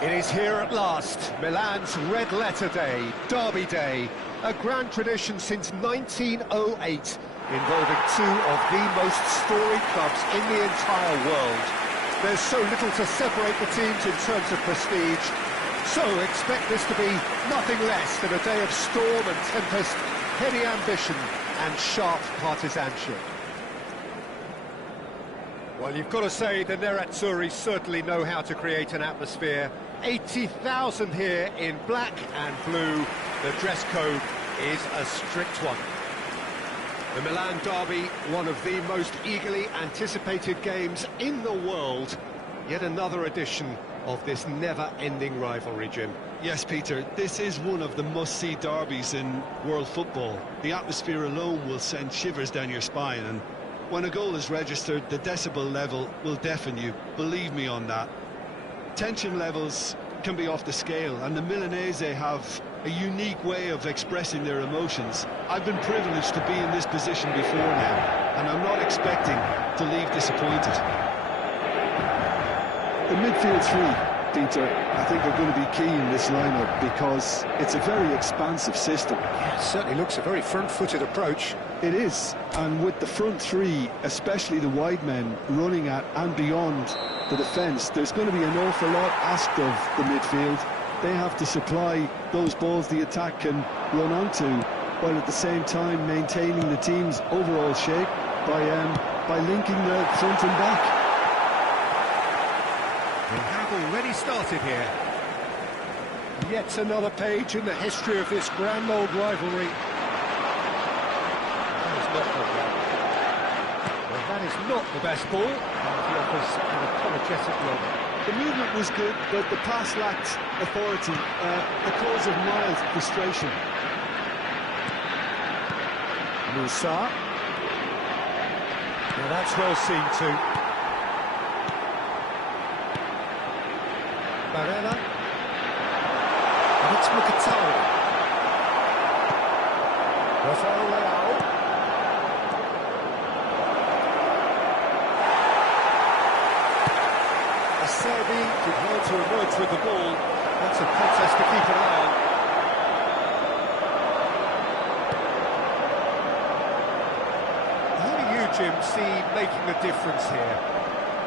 It is here at last, Milan's Red Letter Day, Derby Day, a grand tradition since 1908, involving two of the most storied clubs in the entire world. There's so little to separate the teams in terms of prestige, so expect this to be nothing less than a day of storm and tempest, heady ambition and sharp partisanship. Well, you've got to say the Nerazzurri certainly know how to create an atmosphere. 80,000 here in black and blue. The dress code is a strict one. The Milan derby, one of the most eagerly anticipated games in the world. Yet another edition of this never-ending rivalry, Jim. Yes, Peter, this is one of the must-see derbies in world football. The atmosphere alone will send shivers down your spine, and when a goal is registered, the decibel level will deafen you. Believe me on that. Tension levels can be off the scale, and the Milanese have a unique way of expressing their emotions. I've been privileged to be in this position before now, and I'm not expecting to leave disappointed. The midfield three, Peter, I think are going to be key in this lineup because it's a very expansive system. Yeah, it certainly looks a very front-footed approach. It is, and with the front three, especially the wide men, running at and beyond the defence, there's going to be an awful lot asked of the midfield. They have to supply those balls the attack can run onto, while at the same time maintaining the team's overall shape by linking the front and back. We have already started here. Yet another page in the history of this grand old rivalry. Well, that is not the best ball. He offers an apologetic look. The movement was good, but the pass lacked authority, a cause of mild frustration. Musa. Now that's well seen too. Barella. And it's Mkhitaryan. Rafael Leao. Acerbi did well to emerge with the ball. That's a contest to keep an eye on. Who do you, Jim, see making the difference here?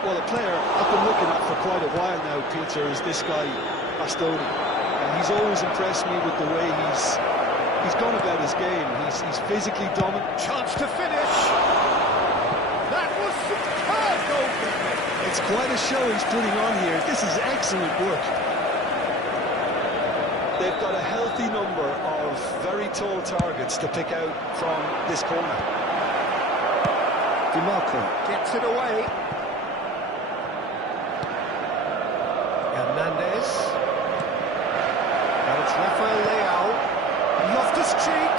Well, a player I've been looking at for quite a while now, Peter, is this guy, Bastoni. He's always impressed me with the way he's gone about his game. He's physically dominant. Chance to finish. That was superb goalkeeping. It's quite a show he's putting on here. This is excellent work. They've got a healthy number of very tall targets to pick out from this corner. DiMarco gets it away. Hernandez. Now it's Rafael Leao. Loftus-Cheek.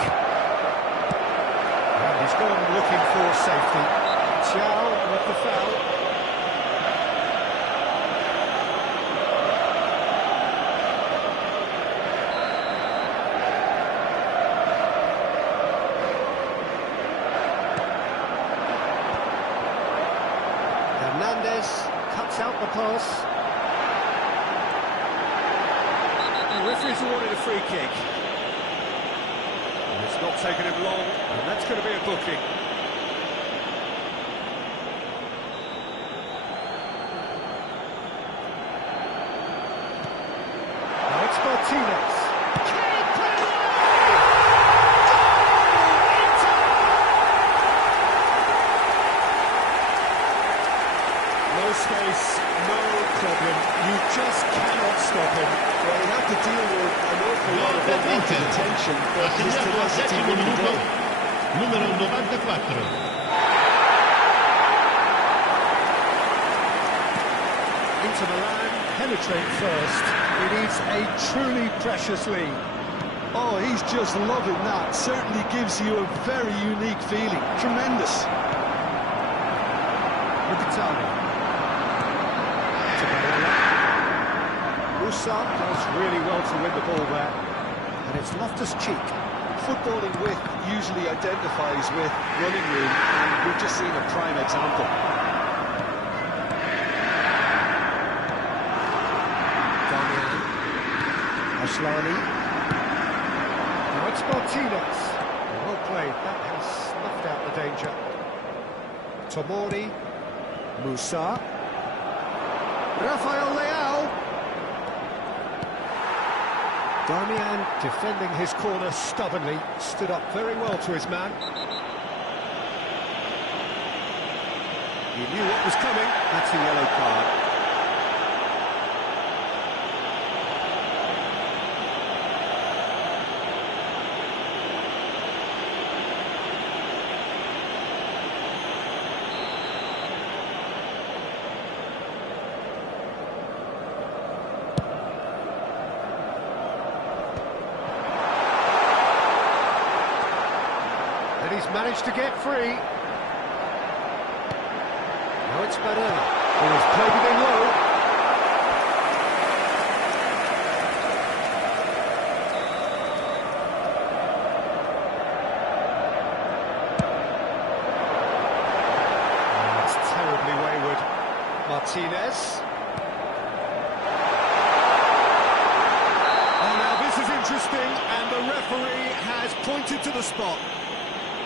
And he's gone looking for safety. Thiaw with the foul. Hernandez cuts out the pass. The referee's awarded a free kick. And it's not taken him long, and that's going to be a booking. Now it's Martinez. No space, no problem. You just cannot stop him. Well, he had to deal with an awful lot of unwanted attention, but his tenacity wouldn't go. Numero 94. Inter Milan penetrate first. It is a truly precious lead. Oh, he's just loving that. Certainly gives you a very unique feeling. Tremendous. Mkhitaryan. To Barella. Musa does really well to win the ball there. And it's Loftus-Cheek. Footballing width usually identifies with running room, and we've just seen a prime example. Daniel Aslani. Now it's Martinez. Well played, that has snuffed out the danger. Tomori. Musa. Rafael Leao. Darmian defending his corner stubbornly, stood up very well to his man. He knew what was coming, that's a yellow card. And he's managed to get free. Now it's Barella, who has played it in low. Oh, it's terribly wayward. Martinez. Oh, now this is interesting, and the referee has pointed to the spot.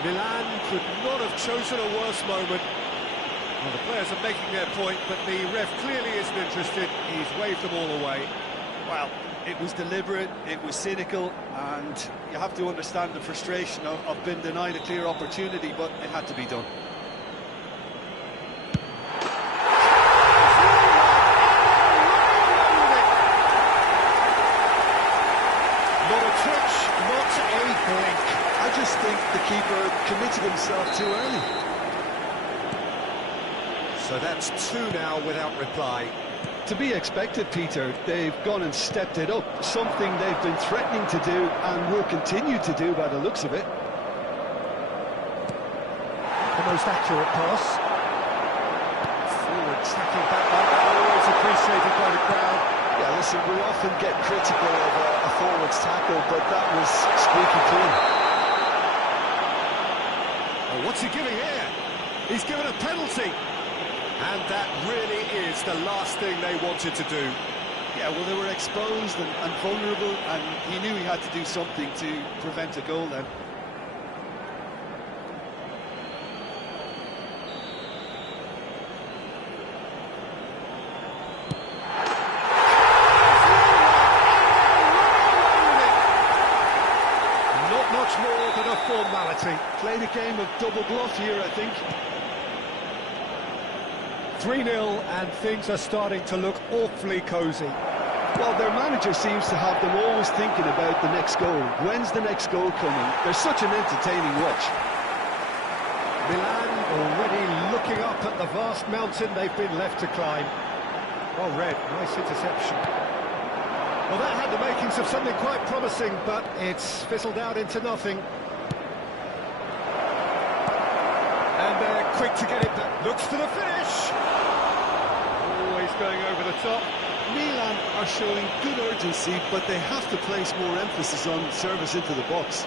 Milan could not have chosen a worse moment. Well, the players are making their point, but the ref clearly isn't interested. He's waved them all away. Well, it was deliberate, it was cynical, and you have to understand the frustration of being denied a clear opportunity, but it had to be done. Not a twitch, not a blink. I just think the keeper committed himself too early. So that's two now without reply. To be expected, Peter. They've gone and stepped it up, something they've been threatening to do and will continue to do by the looks of it. The most accurate pass. Forward tracking back like that, always appreciated by the crowd. Yeah, listen, we often get critical of a forward's tackle, but that was squeaky clean. Oh, what's he giving here? He's given a penalty. And that really is the last thing they wanted to do. Yeah, well, they were exposed and vulnerable, and he knew he had to do something to prevent a goal then. Not much more than a formality. Played a game of double bluff here, I think. 3-0 and things are starting to look awfully cosy. Well, their manager seems to have them always thinking about the next goal. When's the next goal coming? They're such an entertaining watch. Milan already looking up at the vast mountain they've been left to climb. Well read, nice interception. Well, that had the makings of something quite promising, but it's fizzled out into nothing. And they're quick to get it back. Looks for the finish. Always going over the top. Milan are showing good urgency, but they have to place more emphasis on service into the box.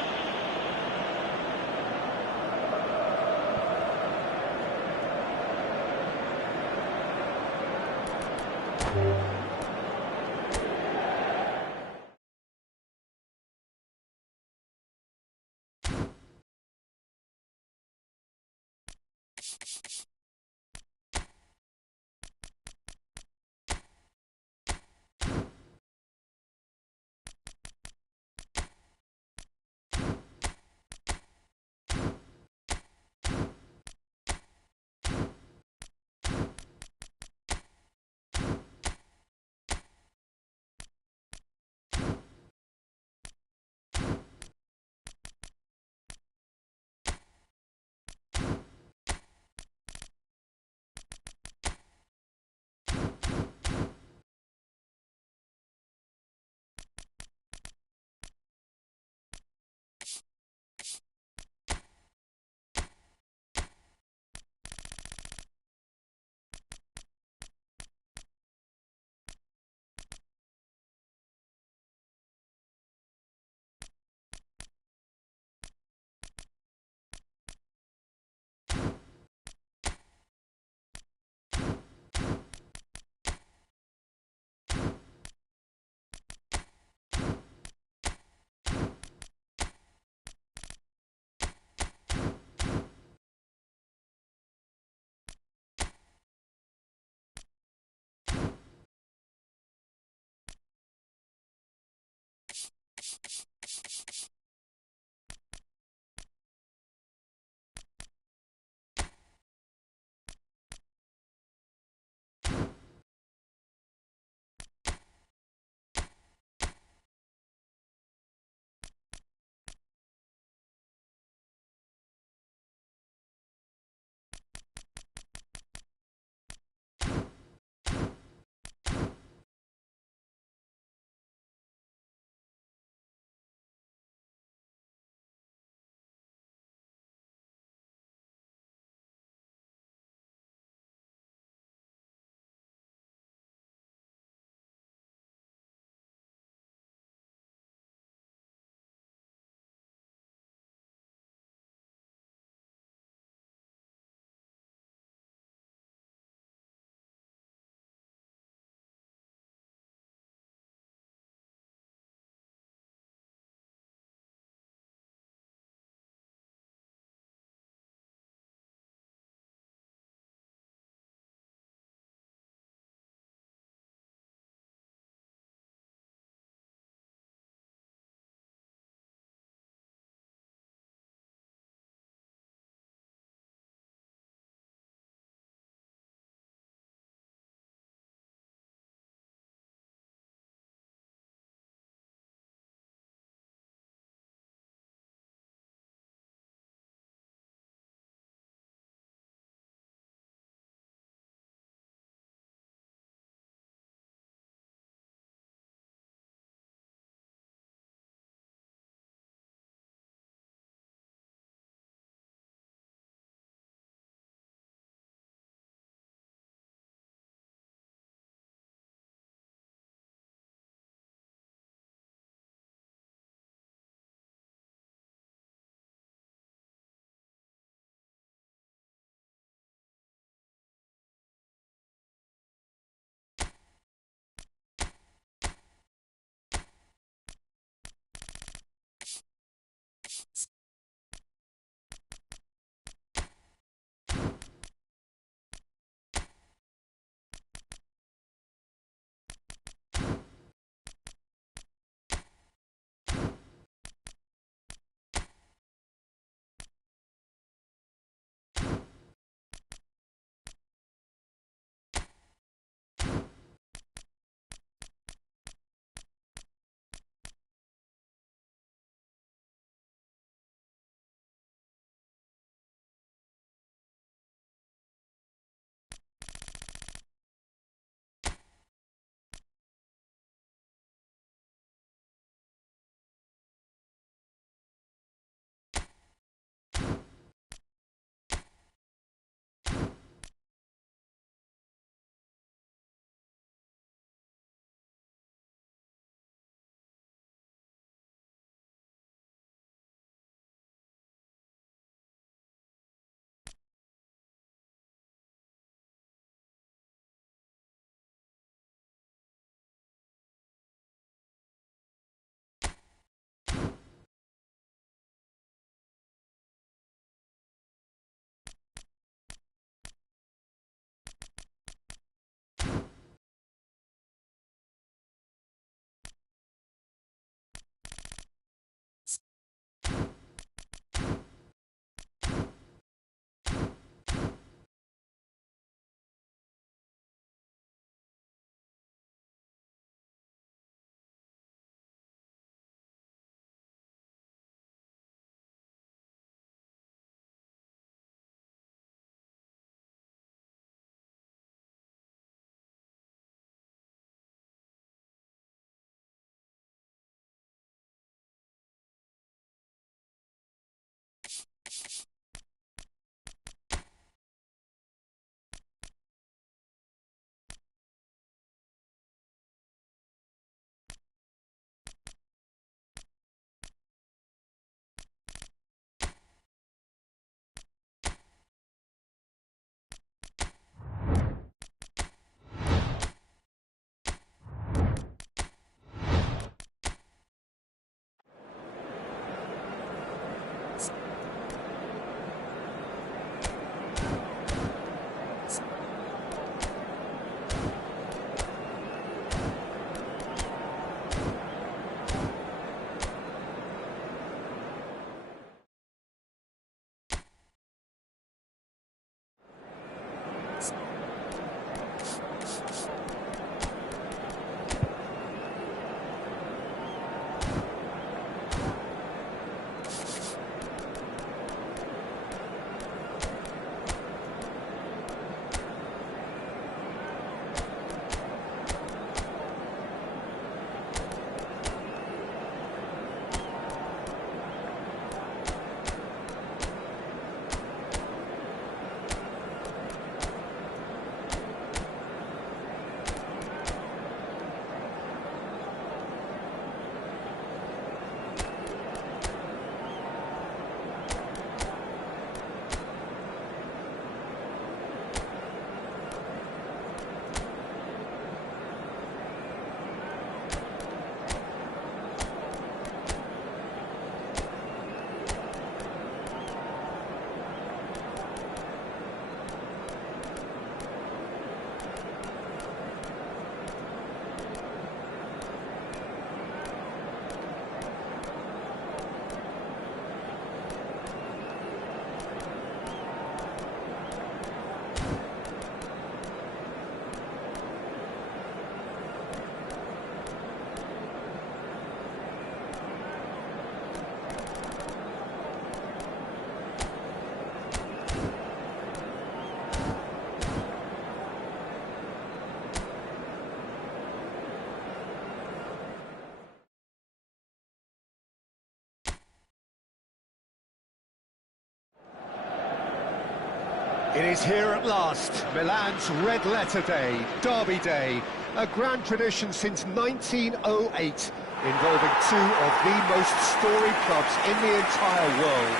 It is here at last, Milan's Red Letter Day, Derby Day, a grand tradition since 1908, involving two of the most storied clubs in the entire world.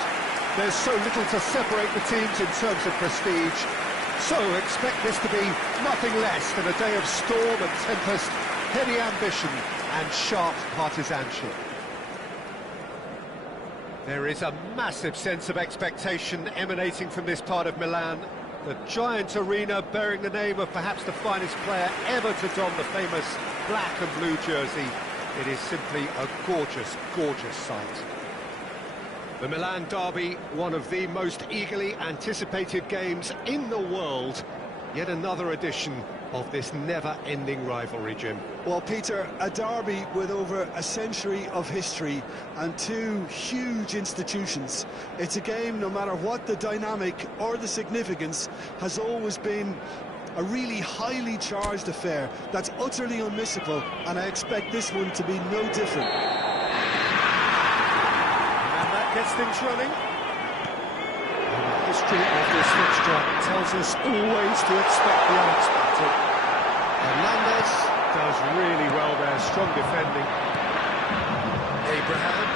There's so little to separate the teams in terms of prestige, so expect this to be nothing less than a day of storm and tempest, heady ambition and sharp partisanship. There is a massive sense of expectation emanating from this part of Milan. The giant arena bearing the name of perhaps the finest player ever to don the famous black and blue jersey. It is simply a gorgeous, gorgeous sight. The Milan Derby, one of the most eagerly anticipated games in the world. Yet another edition of this never-ending rivalry, Jim. Well, Peter, a derby with over a century of history and two huge institutions. It's a game, no matter what the dynamic or the significance, has always been a really highly charged affair that's utterly unmissable, and I expect this one to be no different. And that gets things running. The history of this fixture tells us always to expect the unexpected. Hernandez does really well there, strong defending. Abraham.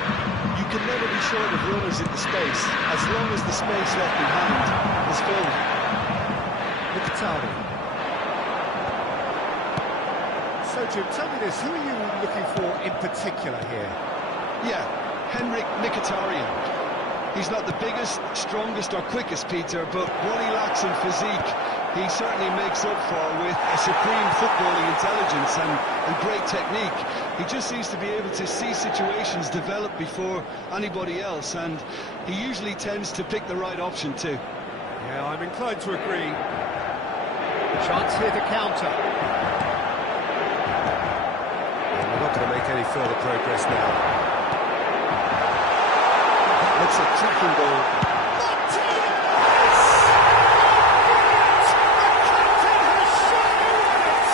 You can never be short of runners in the space, as long as the space left behind is filled. Mkhitaryan. So, Jim, tell me this, who are you looking for in particular here? Yeah, Henrik Mkhitaryan. He's not the biggest, strongest or quickest, Peter, but what he lacks in physique, he certainly makes up for with a supreme footballing intelligence and great technique. He just seems to be able to see situations develop before anybody else, and he usually tends to pick the right option too. Yeah, I'm inclined to agree. Chance here to counter. And we're not going to make any further progress now. It's a tracking ball. Martinez! The captain has shown it!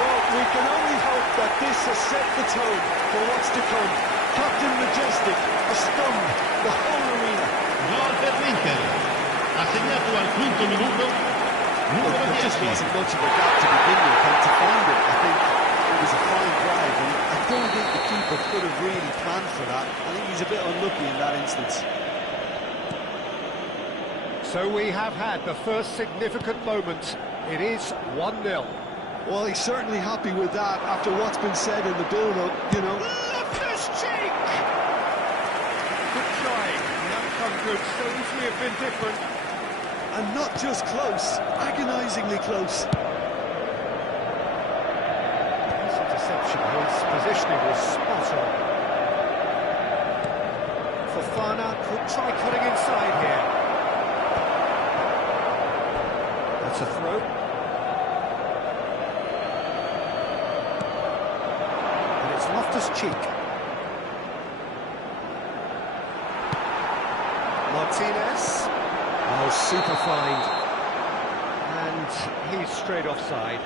Well, we can only hope that this has set the tone for what's to come. Captain Majestic has stunned the whole arena. Gol just Marquis. wasn't much of a gap to begin with, and to find it, I think it was a fine drive, and I don't think the keeper could have really planned for that. I think he's a bit unlucky in that instance. So we have had the first significant moment. It is 1-0. Well, he's certainly happy with that after what's been said in the build-up, you know. Loftus-Cheek! Good try. The outcome could so easily have been different. And not just close, agonisingly close. His interception, his positioning was spot on. Fofana could try cutting inside here. That's a throw. And it's Loftus-Cheek. Martinez. Oh, super find. And he's straight offside.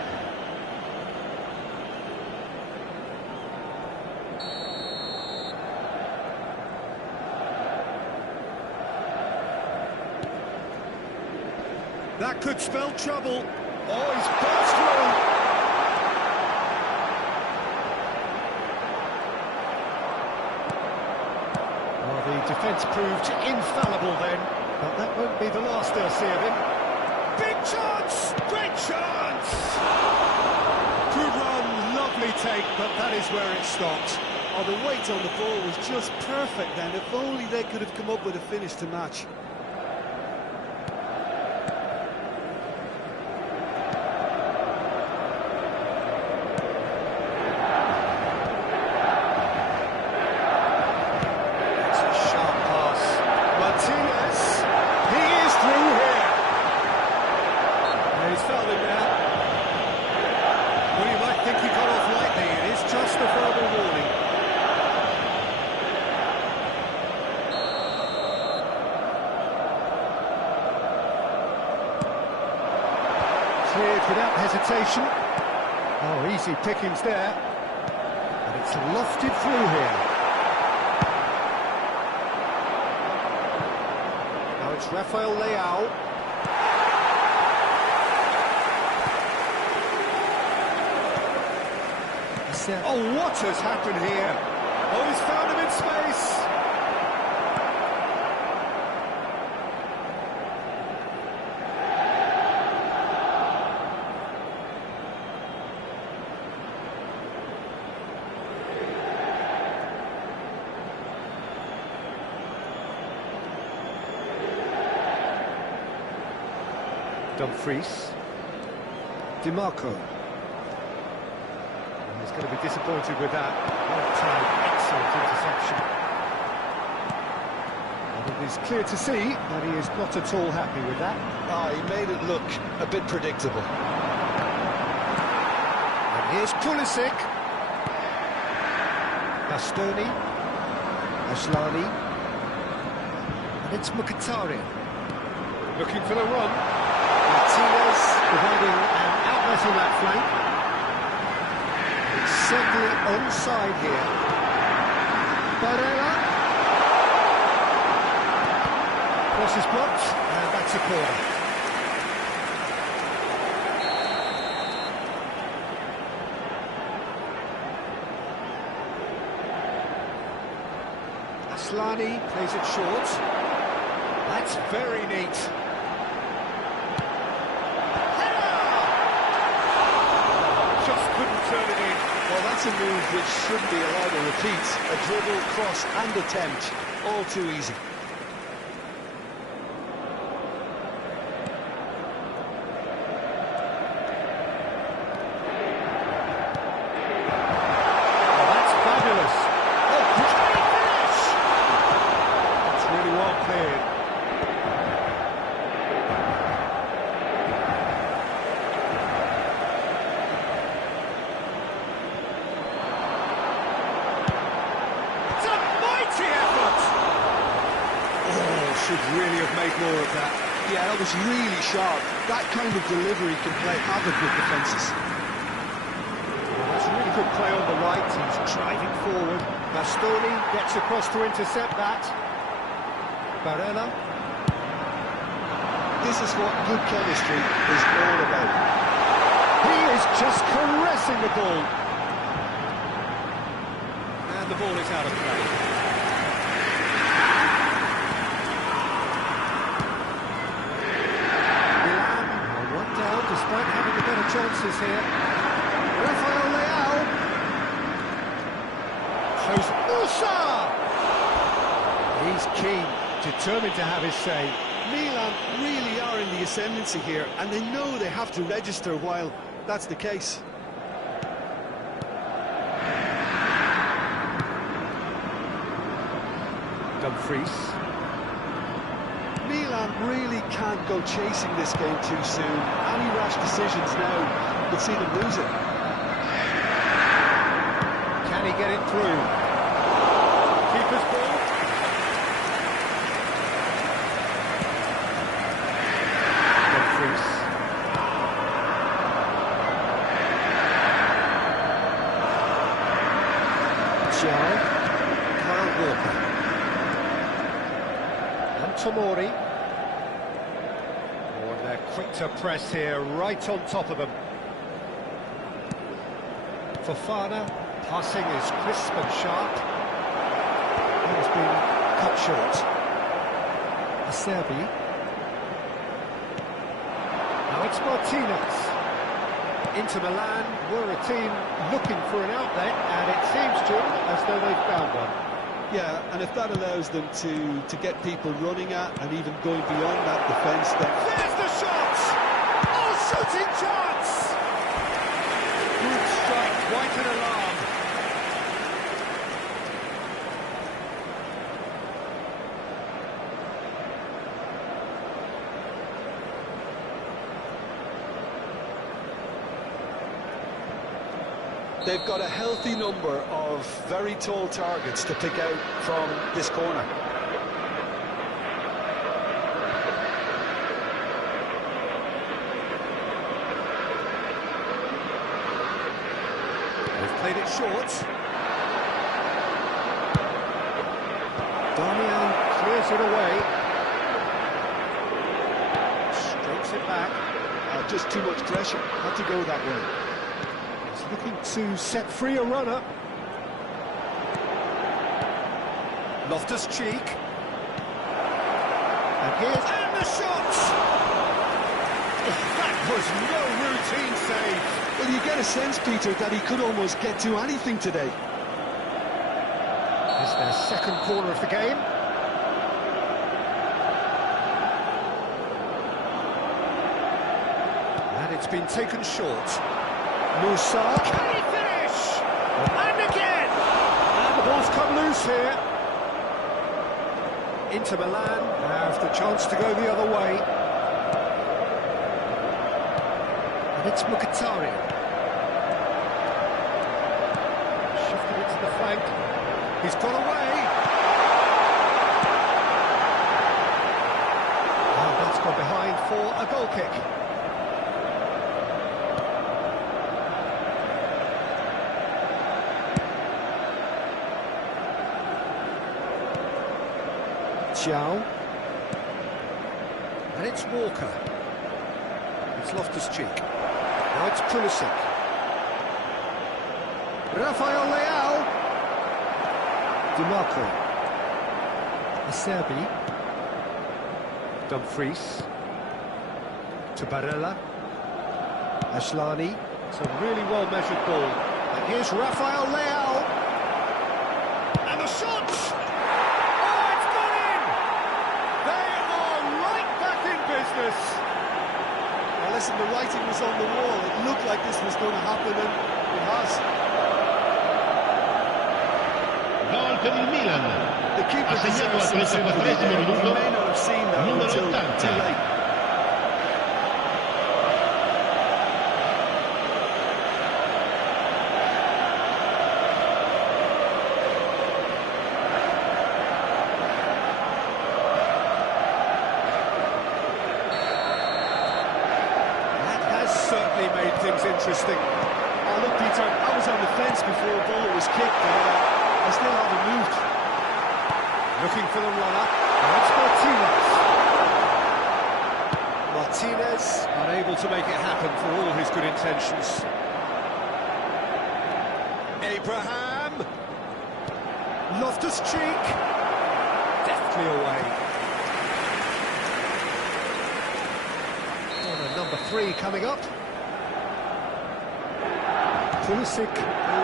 That could spell trouble. Oh, he's burst through. Well, the defence proved infallible then, but that won't be the last they'll see of him. Big chance! Great chance! Good run, lovely take, but that is where it stopped. Oh, the weight on the ball was just perfect then. If only they could have come up with a finish to match. Cleared without hesitation. Oh, easy pickings there. And it's lofted through here. Now it's Rafael Leao. Oh, what has happened here? Oh, he's found him in space. Dumfries. DiMarco. He's going to be disappointed with that. Well-timed, excellent interception. And it is clear to see that he is not at all happy with that. Ah, he made it look a bit predictable. And here's Pulisic. Bastoni. Asllani. And it's Mkhitaryan. Looking for the run. Martinez providing an outlet on that flank. It's certainly onside here. Barella. Cross is blocked, and that's a corner. Asllani plays it short. That's very neat. Turn it in. Well, that's a move which shouldn't be allowed to repeat. A dribble, cross and attempt, all too easy. Oh, that's fabulous. Oh, great finish! It's really well cleared. Should really have made more of that. Yeah, that was really sharp. That kind of delivery can play havoc with defences. Well, that's really good play on the right. He's driving forward. Bastoni gets across to intercept that. Barella. This is what good chemistry is all about. is just caressing the ball. And the ball is out of play. Milan are one down despite having the better chances here. Rafael Leao. Shows Musa. He's keen, determined to have his say. Milan really are in the ascendancy here, and they know they have to register while that's the case. Dumfries. Milan really can't go chasing this game too soon. Any rash decisions now could see them lose it. Can he get it through? Keeper's ball. Dumfries. Xiao. Kyle Walker. And Tomori. Oh, and they're quick to press here, right on top of them. Fofana. Passing is crisp and sharp. He has been cut short. Acerbi. Now it's Martinez. Inter Milan were a team looking for an outlet, and it seems, Jim, as though they've found one. Yeah, and if that allows them to get people running at and even going beyond that defence, then... There's the shot! Oh, shooting chance! Good strike, quite an alarm. They've got a healthy number of very tall targets to pick out from this corner. They've played it short. Darmian clears it away. Strokes it back. Just too much pressure. Had to go that way. Looking to set free a runner. Loftus-Cheek. And the shot! That was no routine save. Well, you get a sense, Peter, that he could almost get to anything today. It's their second corner of the game. And it's been taken short. Musa, can he finish? And again! And the ball's come loose here. Inter Milan have the chance to go the other way. And it's Mkhitaryan. Shifted it to the flank. He's got away. And that's gone behind for a goal kick. Xiao. And it's Walker. It's Loftus-Cheek. Now it's Pulisic. Rafael Leao. DiMarco. Acerbi. Dumfries. To Barella. Ashlani. It's a really well-measured ball. And here's Rafael Leao. And the shot! Well, listen, the writing was on the wall. It looked like this was going to happen, and it has. Gol per il Milan. The keeper Ha segnato al deserves some 34esimo sympathy. He minuto, may not have seen that numero until 80. too late. Certainly made things interesting. Oh, look, Peter, I was on the fence before the ball was kicked, and I still haven't moved. Looking for the runner. And it's Martinez. Martinez unable to make it happen for all his good intentions. Abraham. Loftus-Cheek. Deftly away. Corner number 3 coming up. Pulisic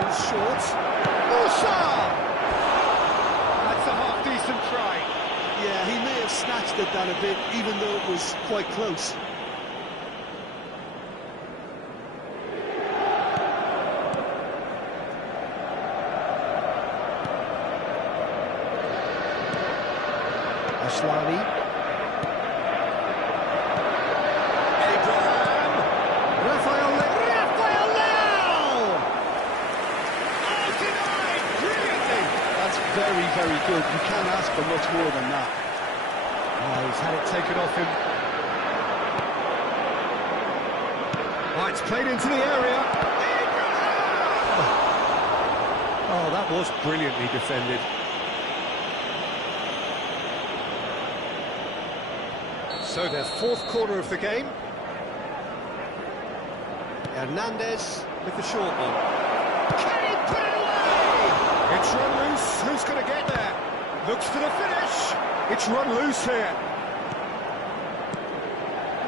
is short. Musa! That's a half-decent try. Yeah, he may have snatched at that a bit, even though it was quite close. Ashlani. Abraham. Rafael Leao! Oh, denied! Brilliantly! That's very, very good. You can't ask for much more than that. Oh, he's had it taken off him. Oh, it's played into the area. Abraham! Oh, that was brilliantly defended. So their 4th corner of the game. Hernandez with the short one. Can he put it away? It's run loose. Who's going to get there? Looks for the finish. It's run loose here.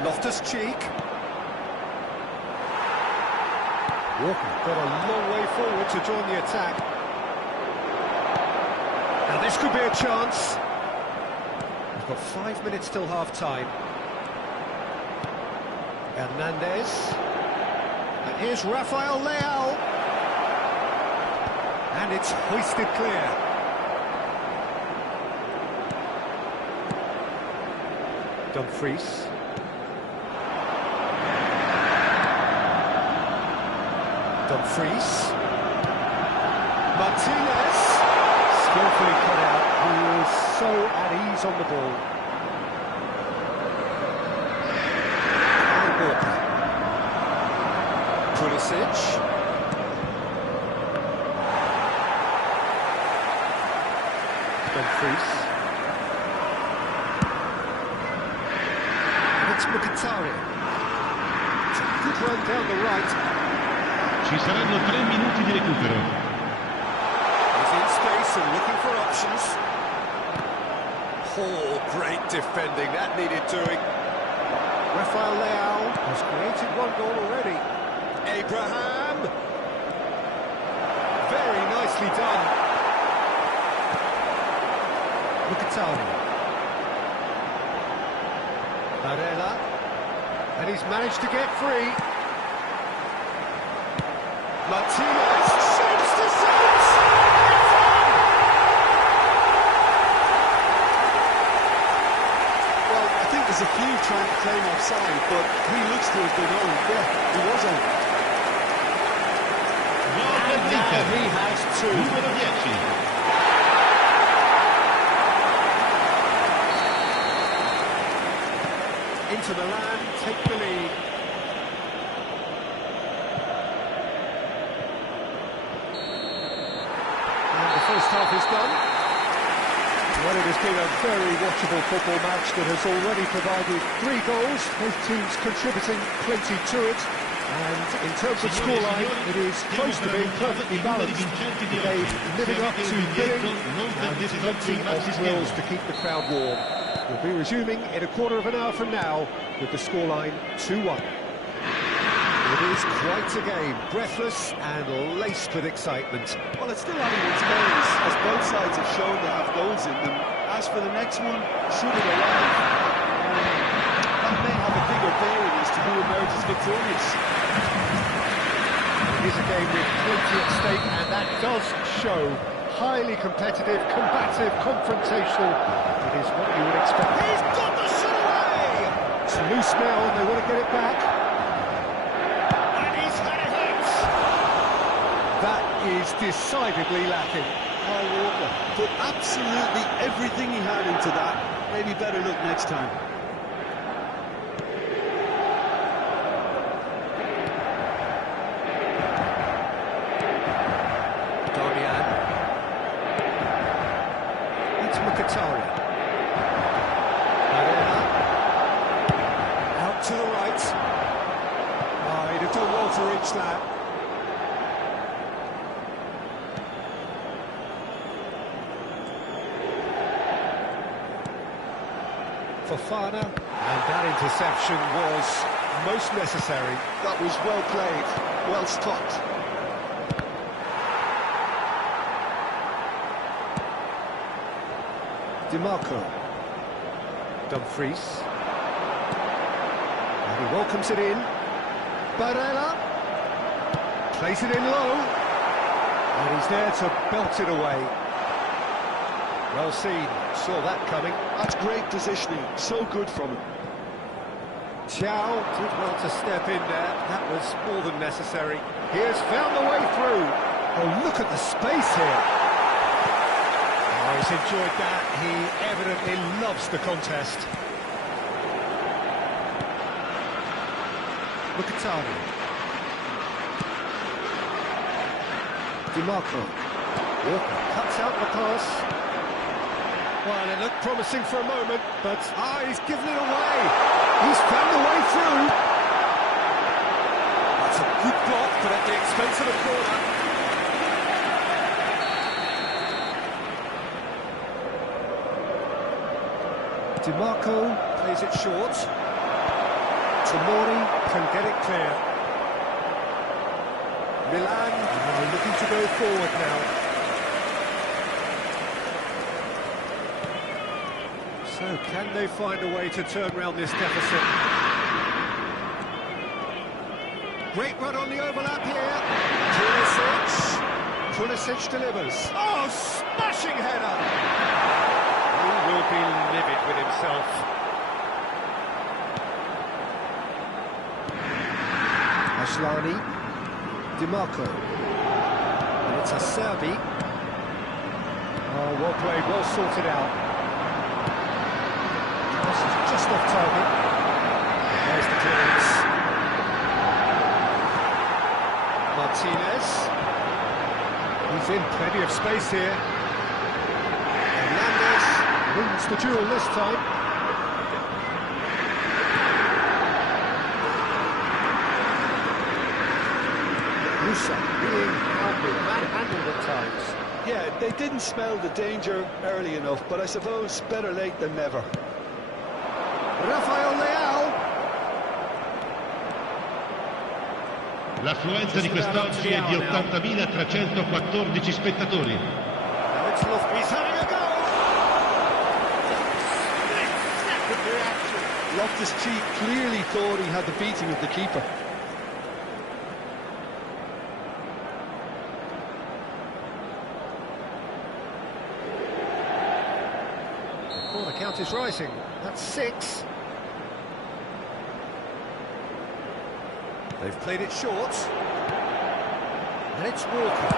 Loftus-Cheek. Walker got a long way forward to join the attack. Now this could be a chance. We've got 5 minutes till half-time. Hernandez. And here's Rafael Leao. And it's hoisted clear. Dumfries. Dumfries. Martinez. Skillfully cut out. He is so at ease on the ball. Alan Walker. Pulisic. Dumfries. And it's Mkhitaryan. It's a good run down the right. Ci saranno 3 minuti di recupero. He's in space and looking for options. Oh, great defending, that needed doing. Rafael Leao has created 1 goal already. Abraham. Very nicely done. Mkhitaryan. Barella. And he's managed to get free. Martinez shapes to sight. Well, I think there's a few trying to claim offside, but he looks to have been on. Yeah, he was on. Gol And per now l'Inter. he has 2. Numero 10. Inter Milan take the lead. And the first half is done. Well, it has been a very watchable football match that has already provided 3 goals, both teams contributing plenty to it. And in terms of scoreline, it is close to being perfectly balanced. The game living up to billing, and plenty of thrills to keep the crowd warm. We'll be resuming in a quarter of an hour from now with the scoreline 2-1. It is quite a game, breathless and laced with excitement. Well, it's still anyone's games, as both sides have shown to have goals in them. As for the next one, should it arrive, that may have a bigger bearing as to who emerges victorious. It is a game with plenty at stake, and that does show highly competitive, combative, confrontational. It is what you would expect. He's got the shot away! It's loose now, and they want to get it back. And he's had a hit! That is decidedly lacking. Kyle Walker put absolutely everything he had into that. Maybe better look next time. Darmian. It's Mkhitaryan. Barella. Out slam. Fofana, and that interception was most necessary. That was well played, well stopped. DiMarco. Dumfries. And he welcomes it in. Barella. Plays it in low. And he's there to belt it away. Well seen. Saw that coming. That's great positioning, so good from him. Chow did well to step in there. That was more than necessary. He has found the way through. Oh, look at the space here. Oh, he's enjoyed that. He evidently loves the contest. Mkhitaryan. DiMarco. Walker cuts out the pass. Well, it looked promising for a moment, but he's given it away. He's found a way through. That's a good block, but at the expense of the corner. DiMarco plays it short. Tomori can get it clear. Milan are looking to go forward now. So, can they find a way to turn around this deficit? Great run on the overlap here. Pulisic delivers. Oh, smashing header! He will be livid with himself. Ashlani. DiMarco. And it's Acerbi. Oh, well played, well sorted out. Just off target. There's the clearance. Martinez. He's in plenty of space here. Hernandez wins the duel this time. Musa being manhandled at times. Yeah, they didn't smell the danger early enough, but I suppose better late than never. Rafael Leao. L'affluenza di quest'oggi è di 80.314 spettatori. Now it's Loftus having a go. Split-second reaction. Loftus-Cheek clearly thought he had the beating of the keeper. The corner count is rising. That's 6. They've played it short. And it's Walker.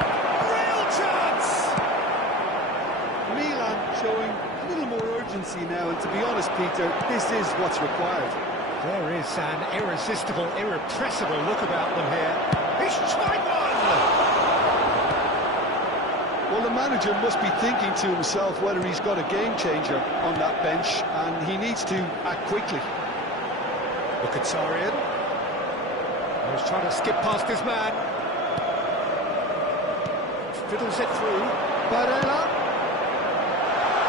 Real chance! Milan showing a little more urgency now, and to be honest, Peter, this is what's required. There is an irresistible, irrepressible look about them here. He's tried one! Well, the manager must be thinking to himself whether he's got a game changer on that bench, and he needs to act quickly. Mkhitaryan. He's trying to skip past his man. Fiddles it through. Barella.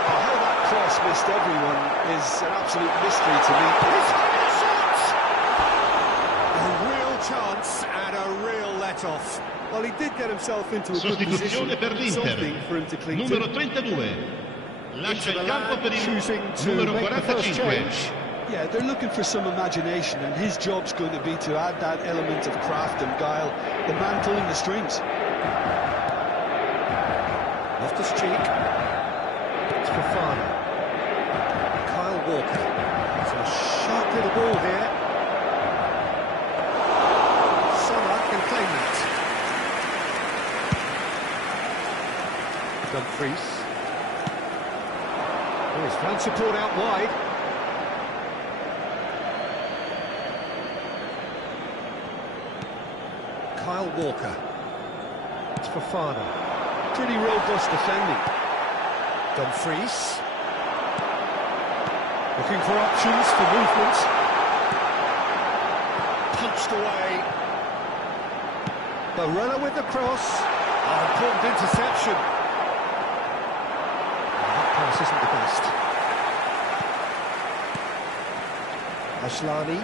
How that cross missed everyone is an absolute mystery to me. He's having a shot! A real chance and a real let-off. Well, he did get himself into a good Sostituzione position. per Something l'Inter. for him to cling Numero to. 32. Lascia il Into the campo lad, per il choosing to numero make the first 45. change. Yeah, they're looking for some imagination, and his job's going to be to add that element of craft and guile, the man pulling the strings. Loftus-Cheek. It's Fofana. Kyle Walker. It's a sharp little ball here. Salah can claim that. Dumfries. Oh, he's found support out wide. Kyle Walker. It's Fofana. Pretty robust defending. Dumfries. Looking for options for movement. Punched away. Barella with the cross. Oh, important interception. That pass isn't the best. Ashlani.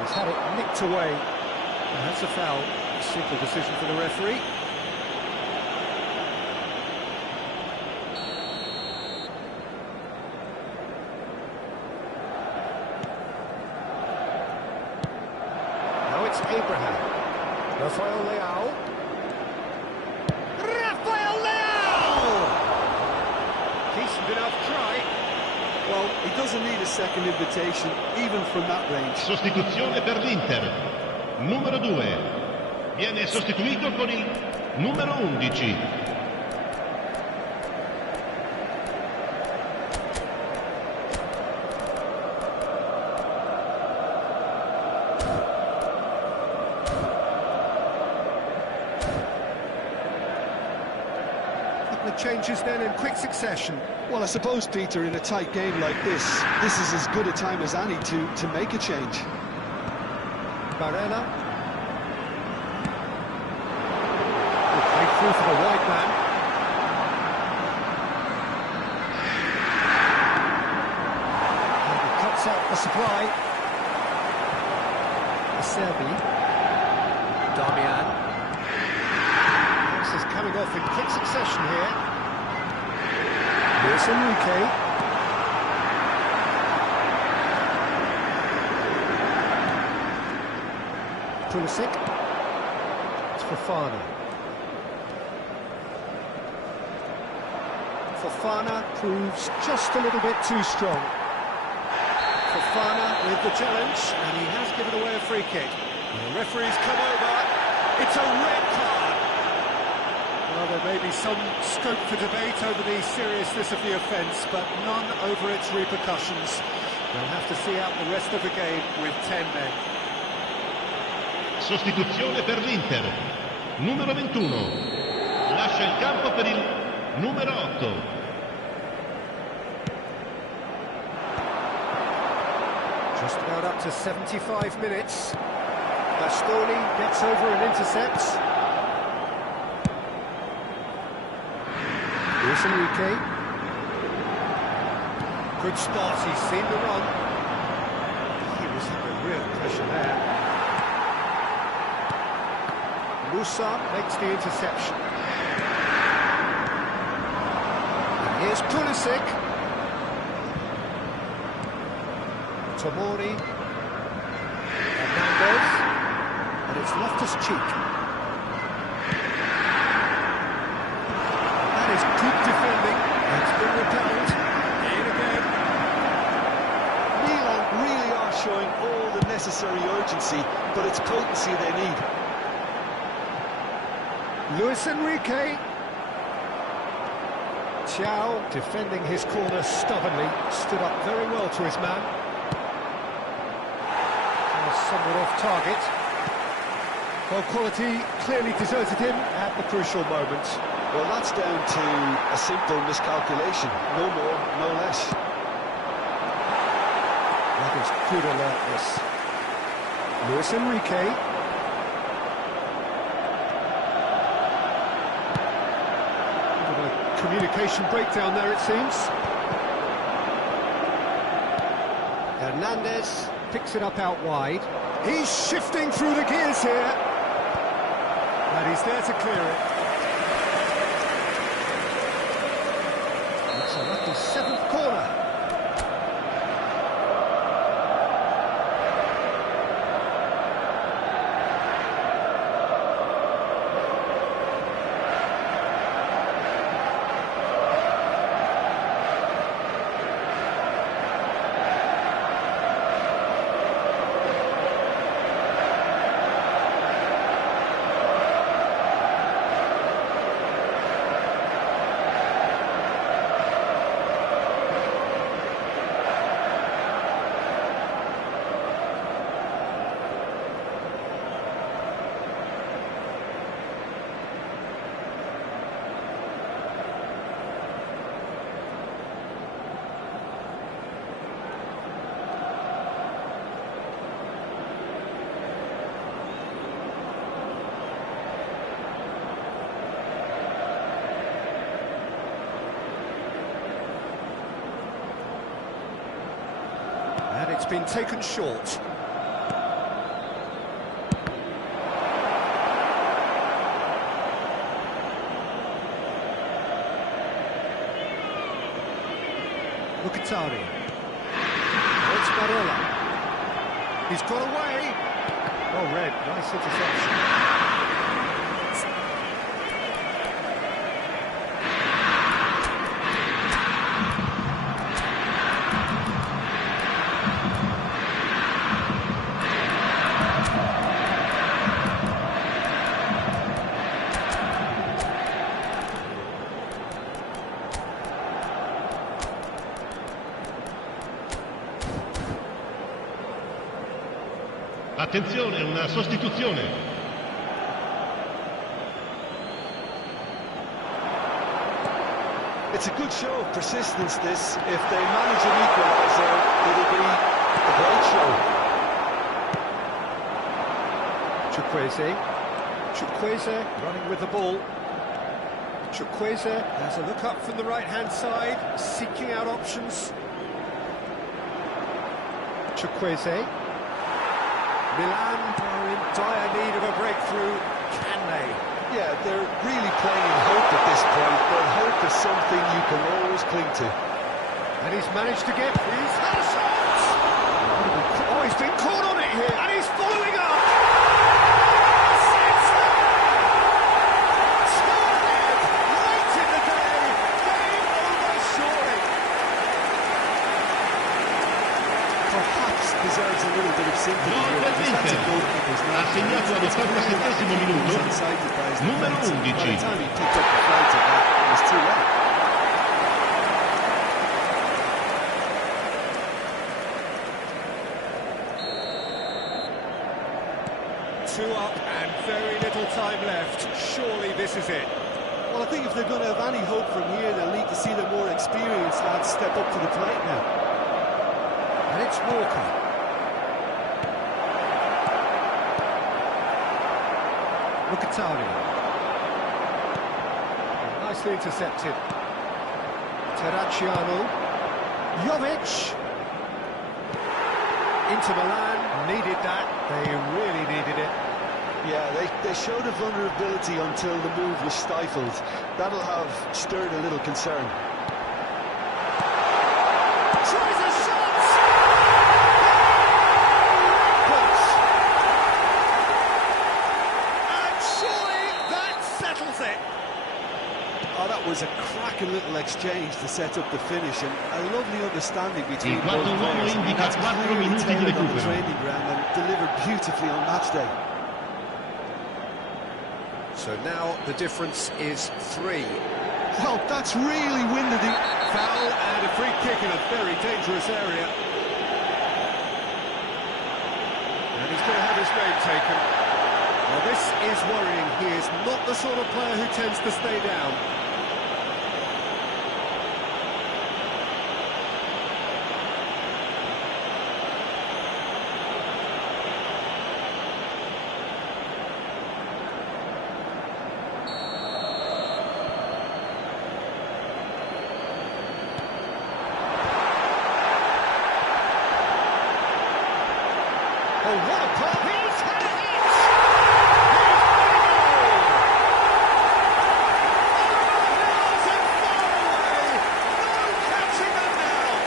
He's had it nicked away. And that's a foul. A simple decision for the referee. Now it's Abraham. Rafael Leao. Rafael Leao! Decent enough try. Well, he doesn't need a second invitation, even from that range. Sostituzione per l'Inter. Numero 2. Viene sostituito con il numero 11. The changes then in quick succession. Well, I suppose, Peter, in a tight game like this is as good a time as any to make a change. Barella. Good play through for the wide man. And he cuts out the supply. Acerbi. Damian. This is coming off in quick succession here. Luis Enrique. Pulisic. It's Fofana. Fofana proves just a little bit too strong. Fofana with the challenge, and he has given away a free kick. And the referee's come over. It's a red card. Well, there may be some scope for debate over the seriousness of the offence, but none over its repercussions. They'll have to see out the rest of the game with 10 men. Sostituzione per l'Inter. Numero 21. Lascia il campo per il numero 8. Just about up to 75 minutes. Bastoni gets over and intercepts. Luis Enrique. Good spot, he's seen the run. He was under real pressure there. Musa makes the interception. And here's Pulisic. Tomori. Hernandez. And it's Loftus-Cheek. That is good defending. It's been repelled. In again. Milan really are showing all the necessary urgency, but it's potency they need. Luis Enrique. Thiaw defending his corner stubbornly, stood up very well to his man. Somewhat off target. Well, quality clearly deserted him at the crucial moment. Well, that's down to a simple miscalculation. No more, no less. That is good alertness. Luis Enrique. Communication breakdown there, it seems. Hernandez picks it up out wide. He's shifting through the gears here. And he's there to clear it. It's a lucky seventh corner. And it's been taken short. Mkhitaryan. It's Barella. He's got away. Oh, Red, nice interception. Attenzione, una sostituzione. It's a good show of persistence, this. If they manage an equaliser, it'll be a great show. Chukwueze running with the ball. Chukwueze has a look up from the right-hand side, seeking out options. Chukwueze. Milan are in dire need of a breakthrough. Can they? Yeah, they're really playing in hope at this point, but hope is something you can always cling to. And he's managed to get... He's had a shot! Oh, he's been caught on it here, and he's following up! It's there! Scored ahead, late in the day, game over surely. Perhaps deserves a little bit of sympathy Gol here, per because that's a l'Inter. goalkeeper's Ha knack. segnato all'87° He minuto. was unsighted by his Numero defence. By 11. the time he picked up the flight of that, it was too late. Two up and very little time left. Surely this is it. Well, I think if they're going to have any hope from here, they'll need to see the more experienced lads step up to the plate now. And it's Walker. Mkhitaryan. Nicely intercepted. Terracciano. Jovic. Inter Milan needed that. They really needed it. Yeah, they showed a vulnerability until the move was stifled. That'll have stirred a little concern. Tries a shot! And surely that settles it. Oh, that was a cracking little exchange to set up the finish, and a lovely understanding between Il both quarto uomo players. indica That's 4 clearly minuti di tailored on the recupero. training ground and delivered beautifully on match day. So now the difference is 3. Well, that's really winded the... Foul and a free kick in a very dangerous area. And he's going to have his name taken. Well, this is worrying. He is not the sort of player who tends to stay down. Oh, what a pop! He's had it! He's made a goal! Miles and far away! No catching them now!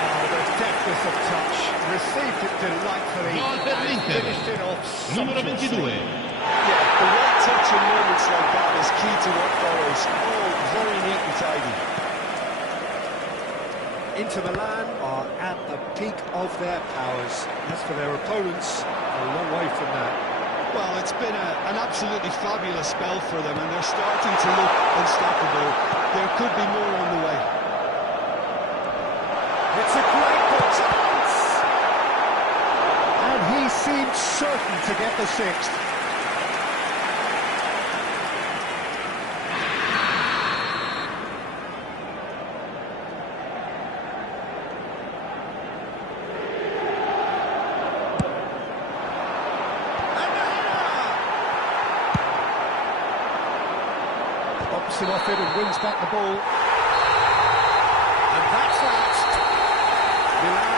Oh, the deftness of touch. Received it delightfully. Gol per And l'Inter. finished it off Numero sumptuously. 22. Yeah, the right touch in moments like that is key to what follows. Oh, very neat and tidy. Inter Milan are at the peak of their powers. As for their opponents, a long way from that. Well, it's been an absolutely fabulous spell for them, and they're starting to look unstoppable. There could be more on the way. It's a great ball chance! And he seemed certain to get the 6th. Pops him off it and wins back the ball. And that's that. Milan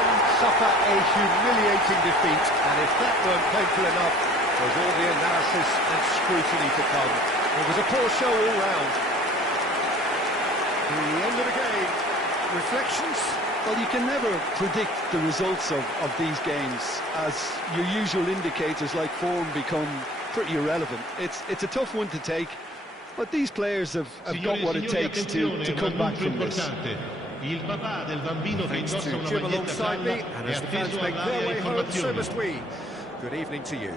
suffer a humiliating defeat, and if that weren't painful enough, there's all the analysis and scrutiny to come. It was a poor show all round. The end of the game. Reflections? Well, you can never predict the results of these games, as your usual indicators like form become pretty irrelevant. It's a tough one to take, but these players have got what it takes to come back from this. Thanks to Jim alongside me, and as the fans make their way home, so must we. Good evening to you.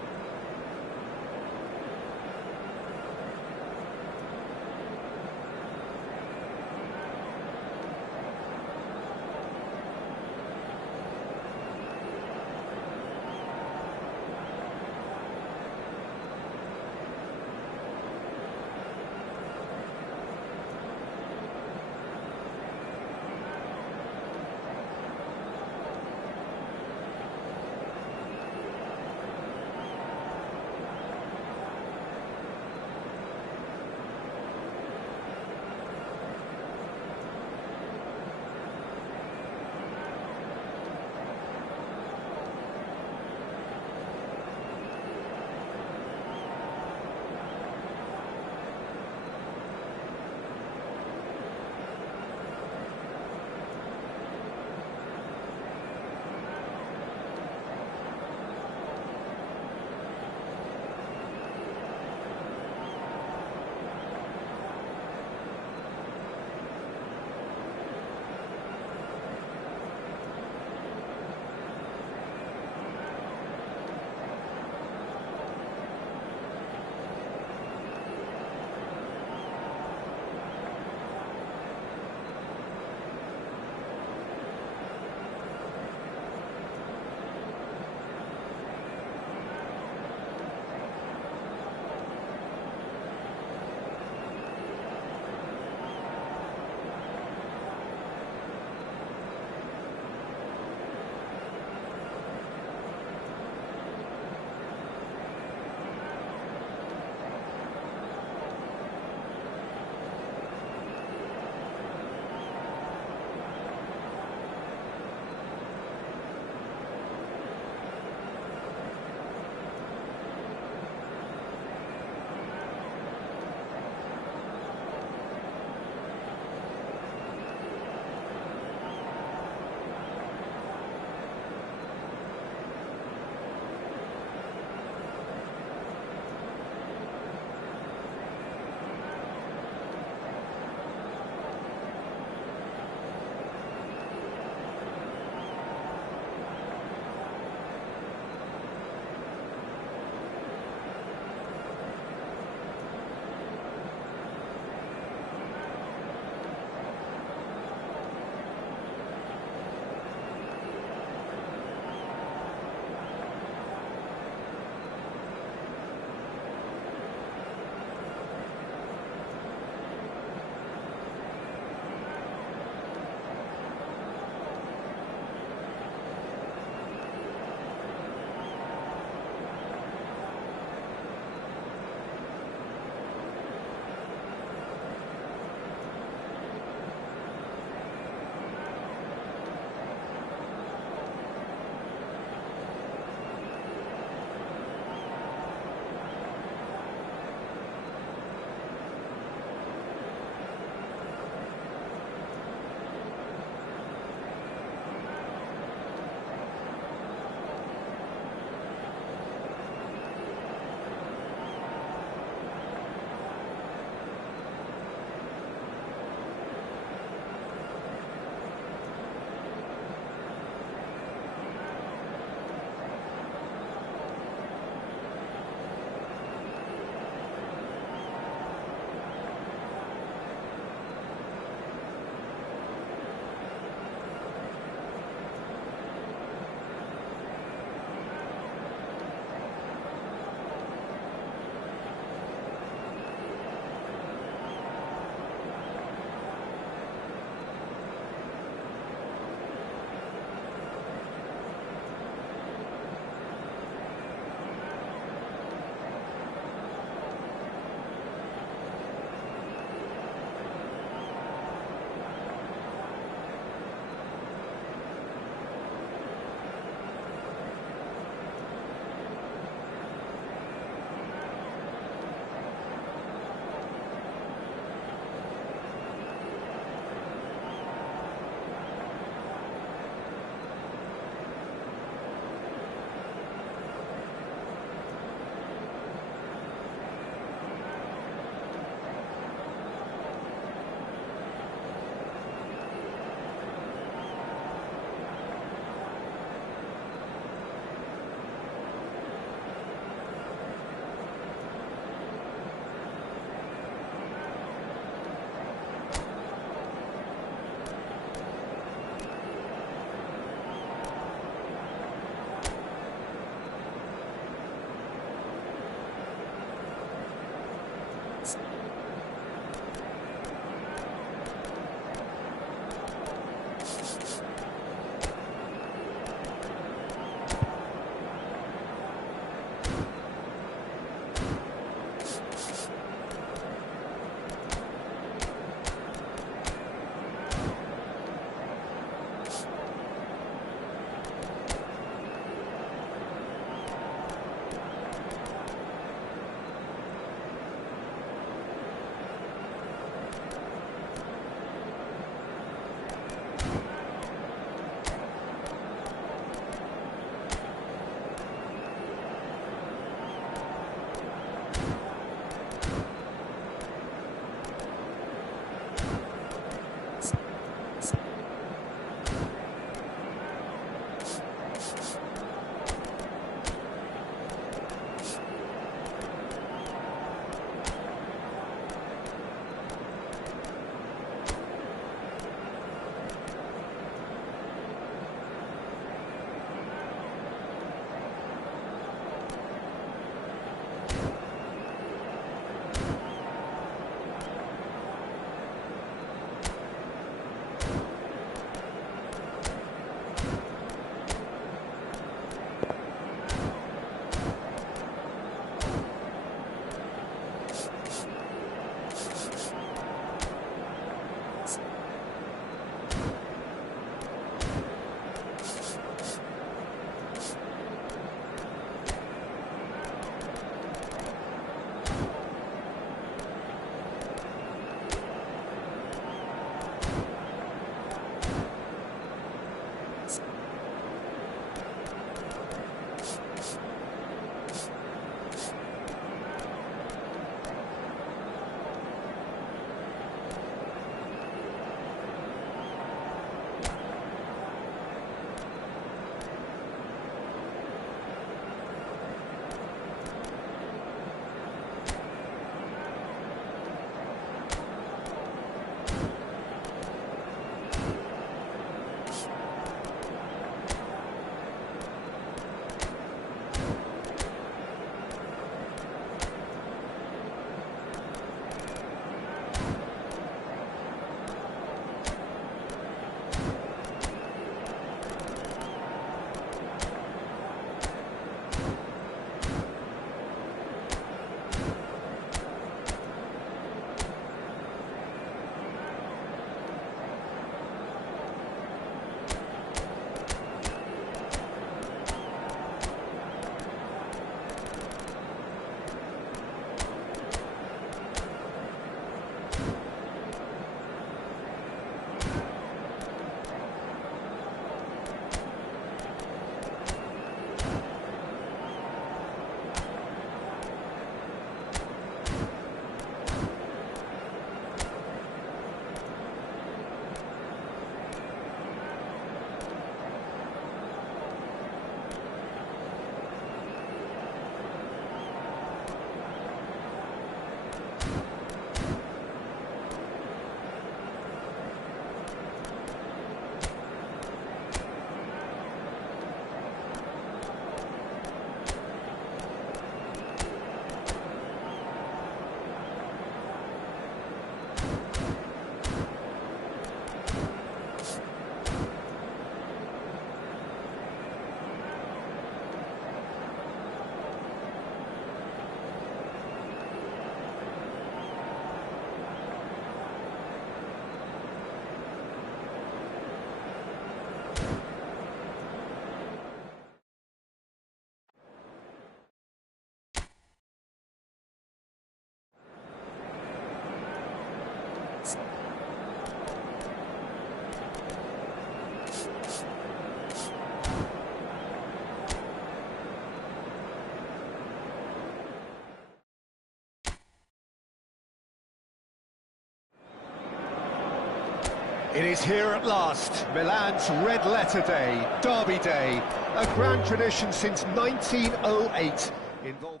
It is here at last, Milan's red letter day, Derby Day, a grand tradition since 1908 involving...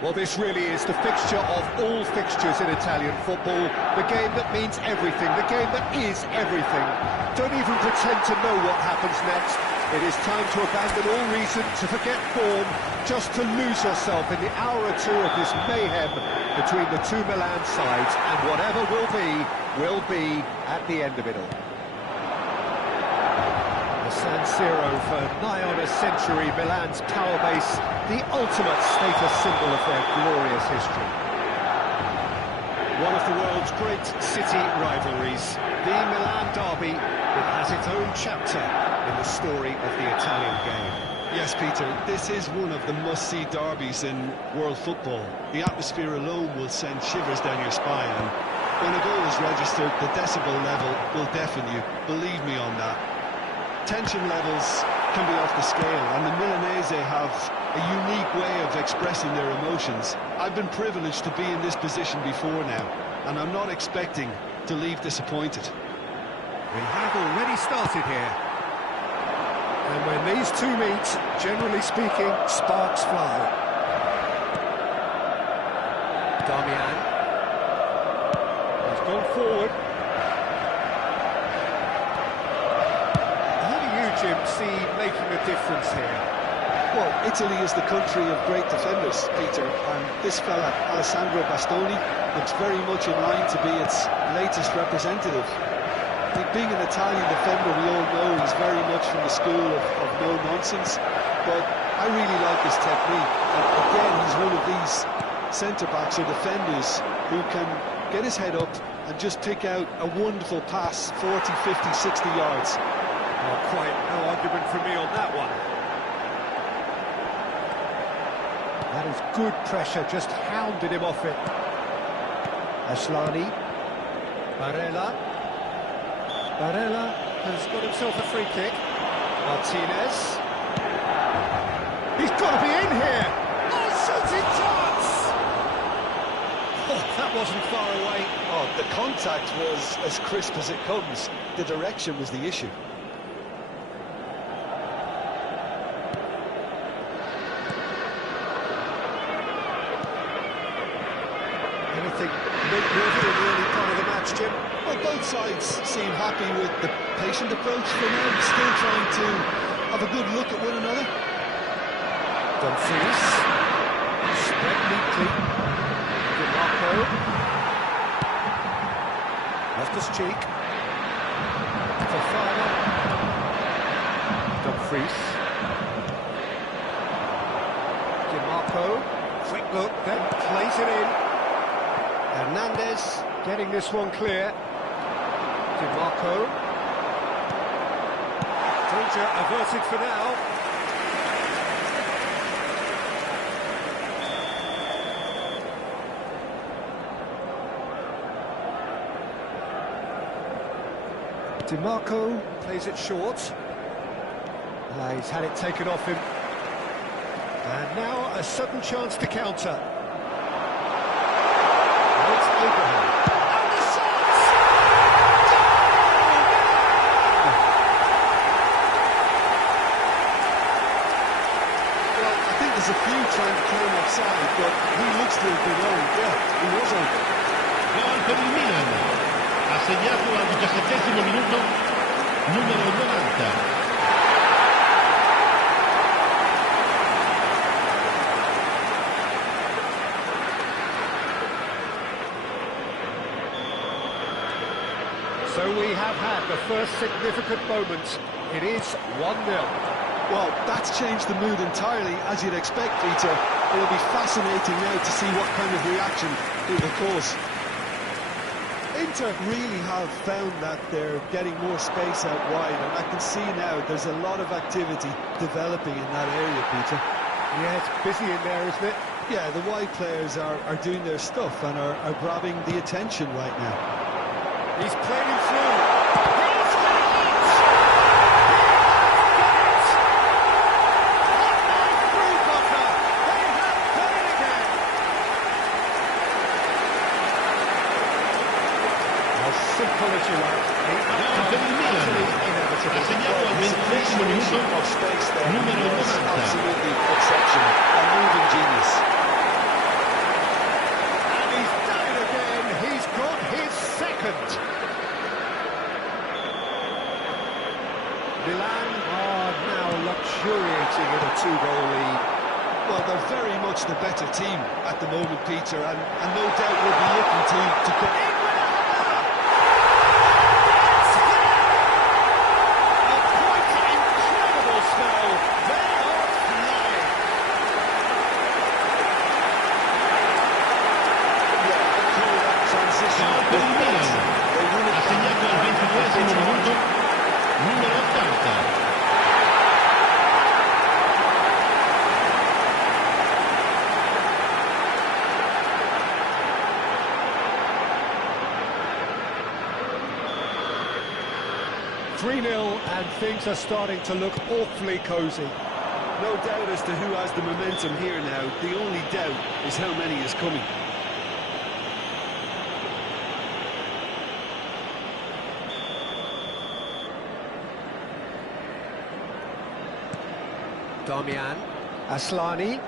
Well, this really is the fixture of all fixtures in Italian football. The game that means everything, the game that is everything. Don't even pretend to know what happens next. It is time to abandon all reason, to forget form, just to lose yourself in the hour or two of this mayhem between the two Milan sides, and whatever will be at the end of it all. The San Siro for nigh on a century, Milan's power base, the ultimate status symbol of their glorious history. One of the world's great city rivalries, the Milan derby, it has its own chapter in the story of the Italian game. Yes, Peter, this is one of the must-see derbies in world football. The atmosphere alone will send shivers down your spine, and when a goal is registered, the decibel level will deafen you, believe me on that. Tension levels can be off the scale, and the Milanese have a unique way of expressing their emotions. I've been privileged to be in this position before now, and I'm not expecting to leave disappointed. We have already started here. And when these two meet, generally speaking, sparks fly. Darmian. He's gone forward. Jim, see making a difference here? Well, Italy is the country of great defenders, Peter, and this fella, Alessandro Bastoni, looks very much in line to be its latest representative. I think being an Italian defender, we all know he's very much from the school of no-nonsense, but I really like his technique. And again, he's one of these centre-backs or defenders who can get his head up and just pick out a wonderful pass, 40, 50, 60 yards. Oh, quite no argument from me on that one. That is good pressure, just hounded him off it. Asllani. Barella. Barella has got himself a free kick. Martinez. He's got to be in here! Oh, shooting chance! Oh, that wasn't far away. Oh, the contact was as crisp as it comes. The direction was the issue. Anything noteworthy in the early part of the match, Jim? Well, both sides seem happy with the patient approach for now, still trying to have a good look at one another. Dumfries. Spread neatly. DiMarco. Loftus-Cheek. Fofana. Dumfries. DiMarco. Dimarco, quick look, then plays it in. Hernandez getting this one clear. Dimarco. Danger averted for now. Dimarco plays it short. He's had it taken off him. And now a sudden chance to counter. And it's Abraham. And the shot! Well, I think there's a few trying to claim offside, but he looks to have been on. Yeah, he was on. Gol per il Milan. Ha segnato al 17° minuto, numero 90. So we have had the first significant moment. It is 1-0. Well, that's changed the mood entirely, as you'd expect, Peter. It'll be fascinating now to see what kind of reaction it will cause. Inter really have found that they're getting more space out wide, and I can see now there's a lot of activity developing in that area, Peter. Yeah, it's busy in there, isn't it? Yeah, the wide players are doing their stuff and are grabbing the attention right now. He's played him through. He's got it! Through Boca. They have done it again. As simple as you like. The Per il Milan. Ha segnato al 20° minuto, Of space there. numero It's 90. absolutely exceptional. A moving genius. And he's done it again. He's got his second. Milan are now luxuriating in a 2-goal lead. Well, they're very much the better team at the moment, Peter, and no doubt will be looking to put... A quite incredible spell. They are flying. Call that transition. Gol per il Milan. Ha segnato al 22° minuto, numero 80. 3-0 and things are starting to look awfully cosy. No doubt as to who has the momentum here now. The only doubt is how many is coming. Damian, Aslani.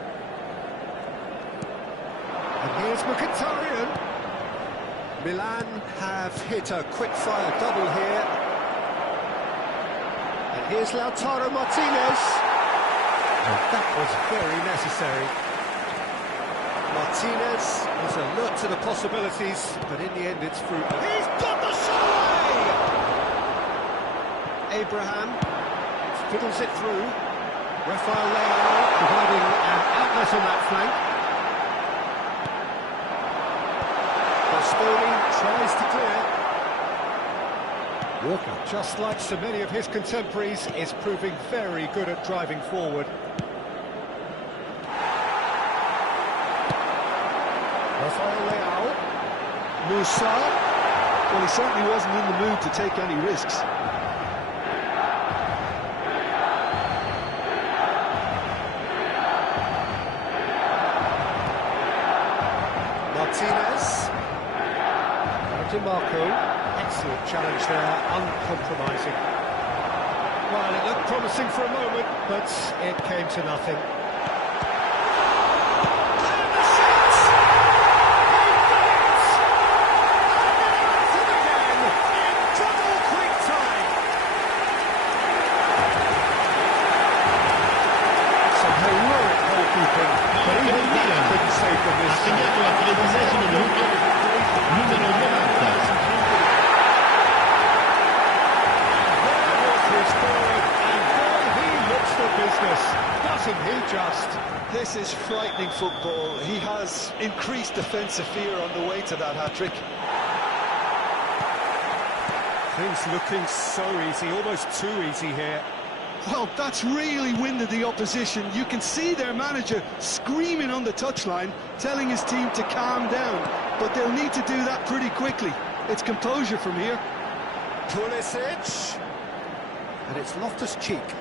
And here's Mkhitaryan. Milan have hit a quick-fire double here. And here's Lautaro Martinez. And that was very necessary. Martinez is alert to the possibilities, but in the end it's fruitless. He's got the shot away! Abraham fiddles it through. Rafael Leao providing an outlet on that flank. Bastoni tries to clear. Walker, just like so many of his contemporaries, is proving very good at driving forward. Rafael Leao. Musa. Well, he certainly wasn't in the mood to take any risks. Martinez. Dimarco. Excellent challenge there, uncompromising. Well, it looked promising for a moment, but it came to nothing. And the shot! He got it! And it again in double quick time. Some heroic goalkeeping, but even that couldn't save them Ha this time. segnato al 13° minuto, numero 90. There was his third, and boy, he looks for business. Doesn't he just? is frightening football. He has increased defensive fear on the way to that hat-trick. Things looking so easy, almost too easy here. Well, that's really winded the opposition. You can see their manager screaming on the touchline, telling his team to calm down. But they'll need to do that pretty quickly. It's composure from here. Pulisic. And it's Loftus-Cheek.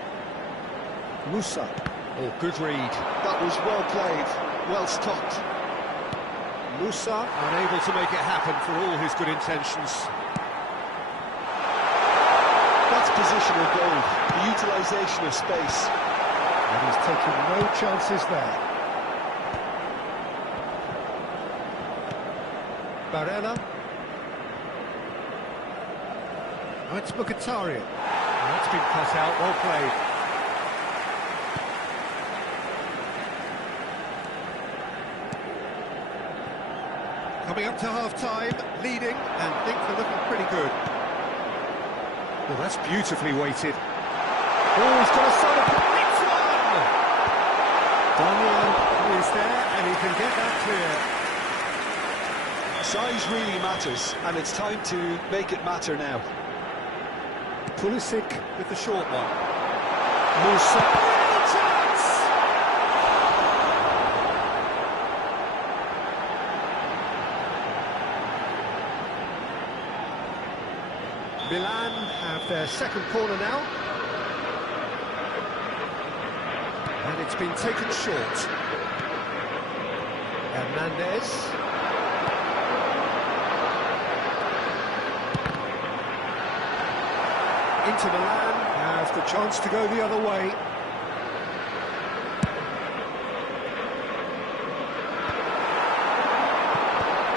Musa. Oh, good read. That was well played, well stopped. Musa unable to make it happen for all his good intentions. That's positional goal, the utilisation of space. And he's taking no chances there. Barella. Oh, it's Mkhitaryan. That's been cut out, well played. Coming up to half-time, leading, and things are looking pretty good. Well, that's beautifully weighted. Oh, he's got a solo play. It's one! Damian is there, and he can get that clear. Size really matters, and it's time to make it matter now. Pulisic with the short one. Musa. Real chance! Milan have their second corner now. And it's been taken short. Hernandez. Inter Milan have the chance to go the other way.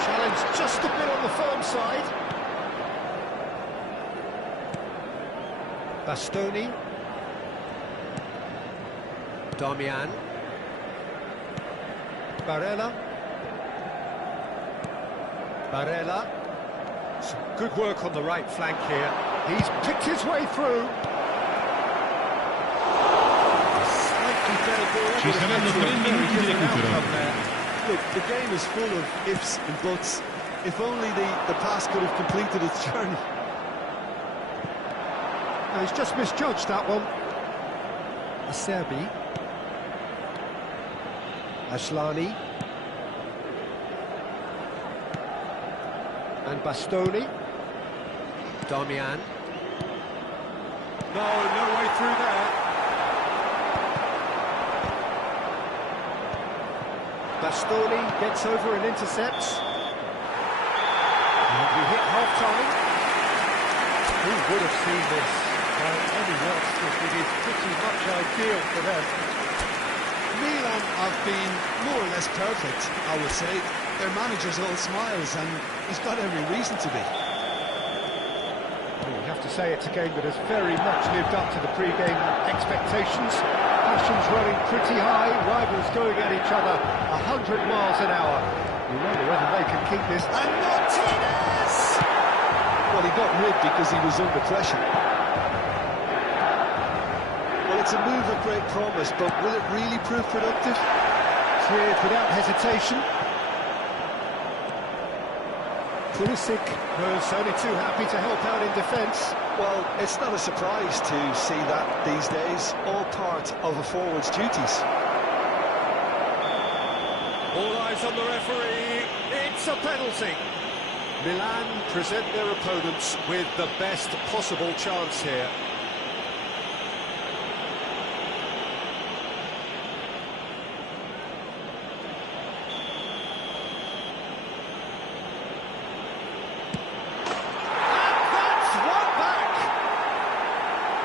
Challenge just a bit on the firm side. Bastoni. Damian. Barella. Barella. Some good work on the right flank here. He's picked his way through. Slightly better ball. Ci saranno 3 minuti di recupero. Look, the game is full of ifs and buts. If only the pass could have completed its journey. No, he's just misjudged that one. Acerbi. Asllani. And Bastoni. Damian. No way through there. Bastoni gets over and intercepts. And we hit half-time. Who would have seen this? Well, anyone else, it is pretty much ideal for them. Milan have been more or less perfect, I would say. Their manager's all smiles, and he's got every reason to be. Well, you have to say it's a game that has very much lived up to the pre-game expectations. Passions running pretty high, rivals going at each other 100 miles an hour. You wonder whether they can keep this. And Martinez! Well, he got ripped because he was under pressure. Well, it's a move of great promise, but will it really prove productive? Cleared without hesitation. Pulisic was only too happy to help out in defence. Well, it's not a surprise to see that these days, all part of a forward's duties. All eyes on the referee, it's a penalty. Milan present their opponents with the best possible chance here.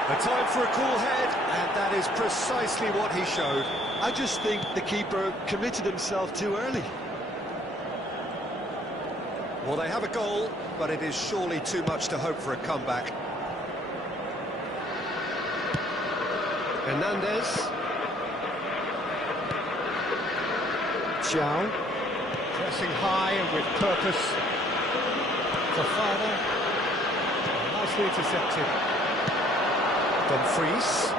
A time for a cool head, and that is precisely what he showed. I just think the keeper committed himself too early. Well, they have a goal, but it is surely too much to hope for a comeback. Hernandez. Thiaw. Pressing high and with purpose. Fofana. Nicely intercepted. Dumfries.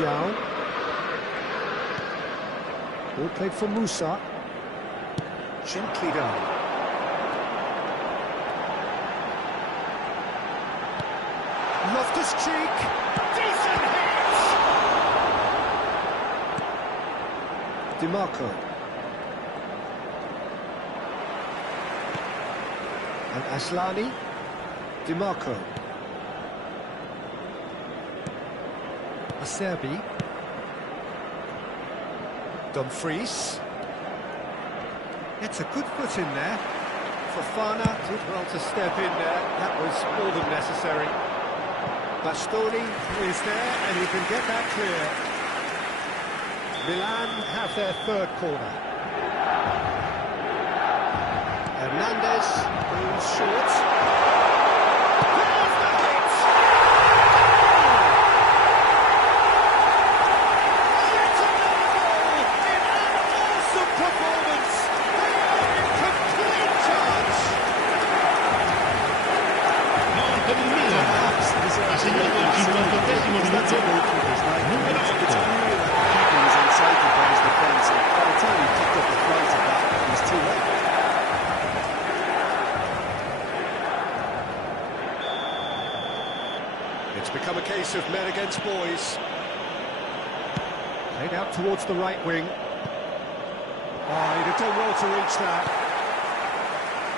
Martial. Ball played for Musa. Gently done. Loftus-Cheek. Decent hit! DiMarco. And Aslani. DiMarco. Acerbi. Dumfries. It's a good foot in there. Fofana did well to step in there. That was more than necessary. Bastoni is there and he can get that clear. Milan have their third corner. Hernandez goes short. There's the hit! Yet another goal in an awesome performance. They are in complete charge. Gol per il Milan. Ha segnato il 58esimo minuto. Numero 8. It's become a case of men against boys. Played out towards the right wing. He'd have done well to reach that.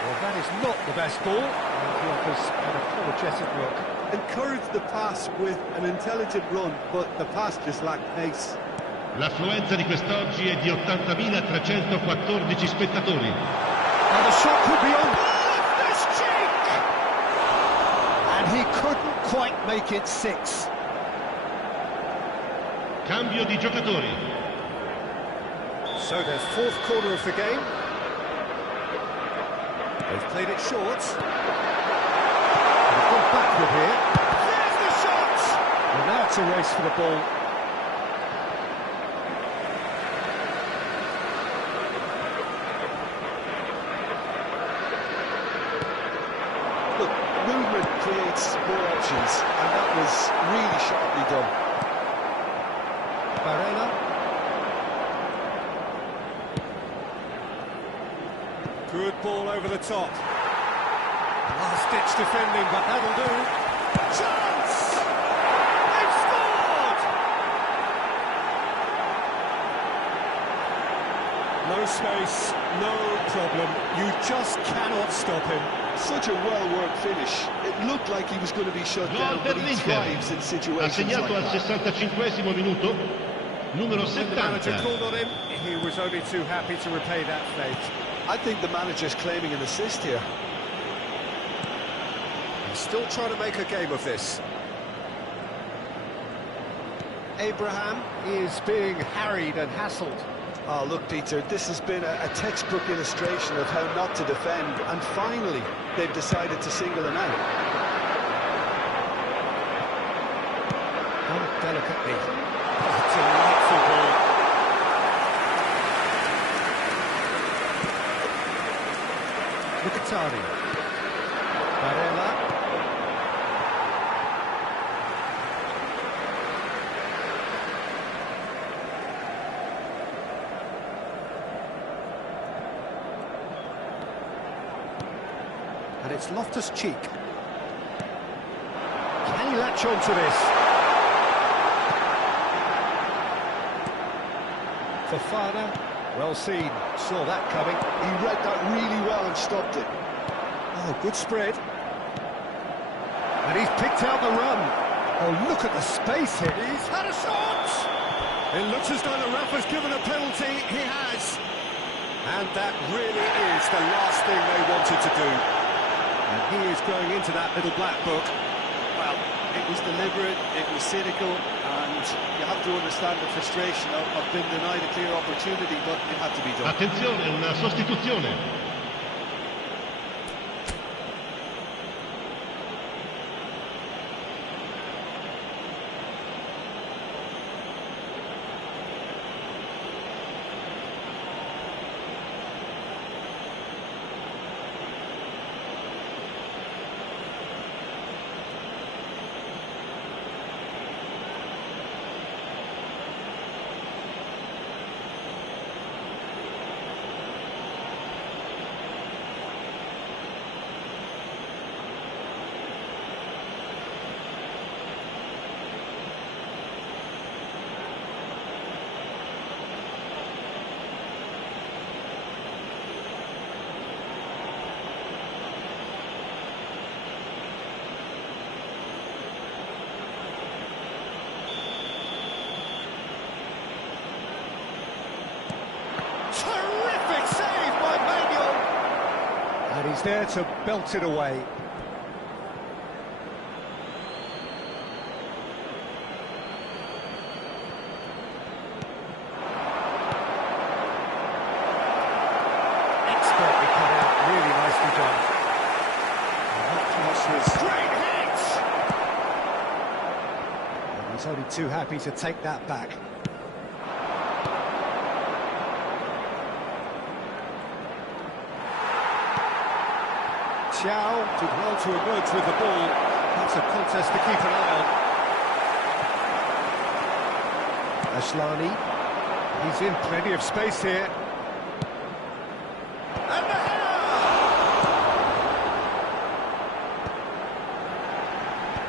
Well, that is not the best ball. And he offers an apologetic look. Encouraged the pass with an intelligent run, but the pass just lacked pace. L'affluenza di quest'oggi è di 80.314 spettatori. And the shot could be on. Loftus-Cheek! And he couldn't quite make it 6. Cambio di giocatori. So their fourth corner of the game. They've played it short. They've gone backward here. There's the shot! And now it's a race for the ball. Look, movement creates more options, and that was really sharply done. Barella. Good ball over the top. Last-ditch defending, but that'll do. Chance! They've scored! No space, no problem. You just cannot stop him. Such a well-worked finish. It looked like he was going to be shut Gol down, per but he l'Inter. thrives in Ha situations segnato like al that. 65esimo minuto. Numero When the manager 70. called on him, he was only too happy to repay that fate. I think the manager's claiming an assist here. He's still trying to make a game of this. Abraham is being harried and hassled. Oh, look, Peter, this has been a textbook illustration of how not to defend, and finally, they've decided to single him out. Done delicately. Oh, delightful ball. Mkhitaryan. Barella. And it's Loftus-Cheek. Can he latch on to this? Fofana, well seen, saw that coming. He read that really well and stopped it. Oh, good spread. And he's picked out the run. Oh, look at the space here. He's had a shot! It looks as though the ref has given a penalty. He has. And that really is the last thing they wanted to do. And he is going into that little black book. Well, it was deliberate, it was cynical, and you have to understand the frustration of being denied a clear opportunity, but it had to be done. Attenzione, una sostituzione. And he's there to belt it away. Expertly cut out, really nicely done. And that cross was great hit! And he's only too happy to take that back. Xiao did well to emerge with the ball. That's a contest to keep an eye on. Asllani, he's in plenty of space here. And the header!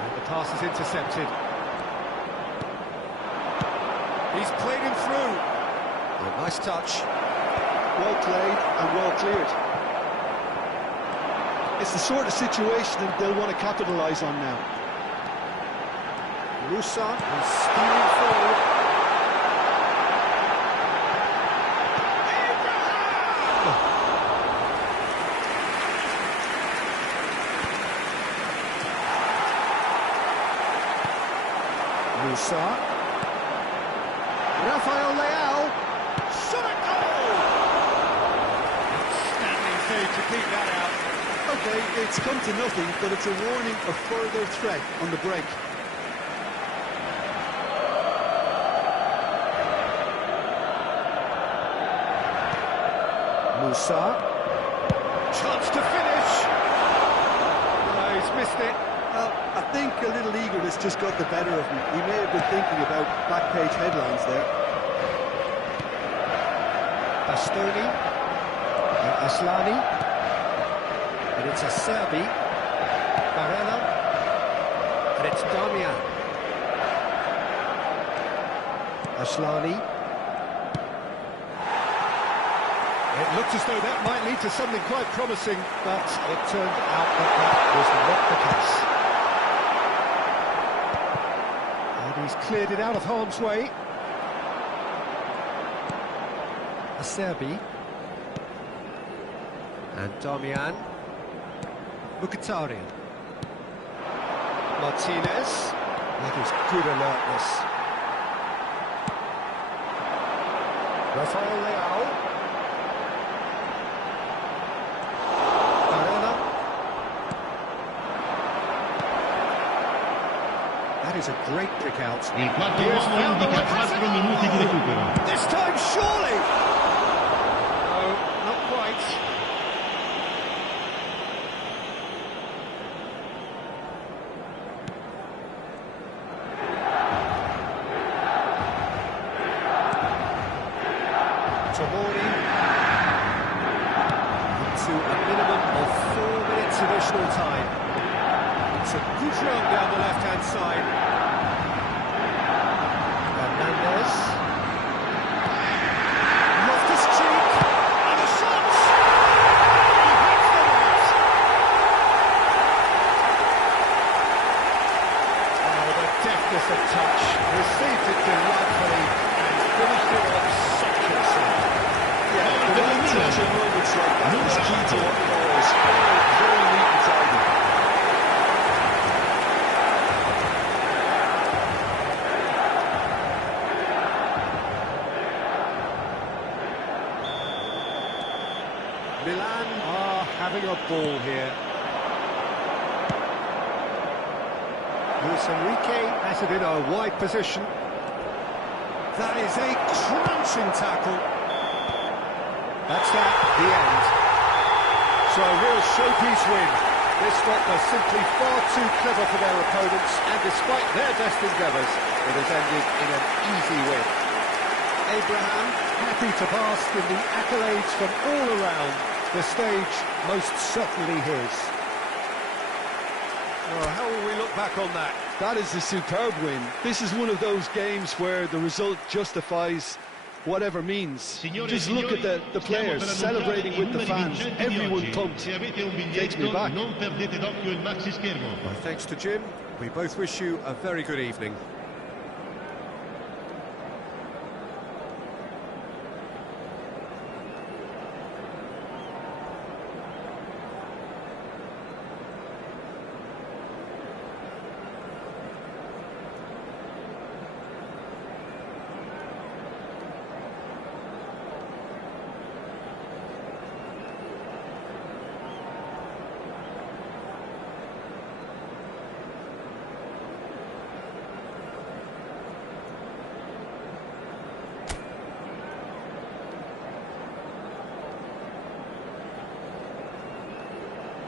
And the pass is intercepted. He's played him through. A nice touch. Well played and well cleared. It's the sort of situation that they'll want to capitalise on now. Musa is steaming forward. Musa. Rafael Leao. Shot at goal! Outstanding save to keep that out. Okay, it's come to nothing, but it's a warning of further threat on the break. Musa. Chance to finish. No, he's missed it. Well, I think a little eagerness just got the better of him. He may have been thinking about back-page headlines there. Bastoni. And Asllani. And it's Acerbi, Barella, and it's Darmian. Asllani. It looked as though that might lead to something quite promising, but it turned out that that was not the case. And he's cleared it out of harm's way. Acerbi. And Darmian. Mkhitaryan. Martinez. That is good alertness. Rafael Leao. Barella. That is a great pick out. Il quarto uomo indica 4 minuti di recupero. This time surely! No, not quite. Tomori into a minimum of 4 minutes additional time. It's a good run down the left-hand side. Hernandez. Loftus-Cheek. And a shot! He hits the net. Oh, the deftness of touch. Received it delightfully and finished it off sumptuously. Yeah, the one touch in moments like that is key to what it was. Very neat and tidy. Milan are having a ball here. Luis Enrique has it in a wide position. That is a crunching tackle. That's that, the end. So a real showpiece win. This lot were simply far too clever for their opponents, and despite their best endeavours, it has ended in an easy win. Abraham happy to bask in the accolades from all around. The stage most certainly his. Oh, how will we look back on that? That is a superb win. This is one of those games where the result justifies whatever means. Just look at the players celebrating with the fans. Everyone pumped. Takes me back. Non perdete d'occhio il maxi schermo. Thanks to Jim. We both wish you a very good evening.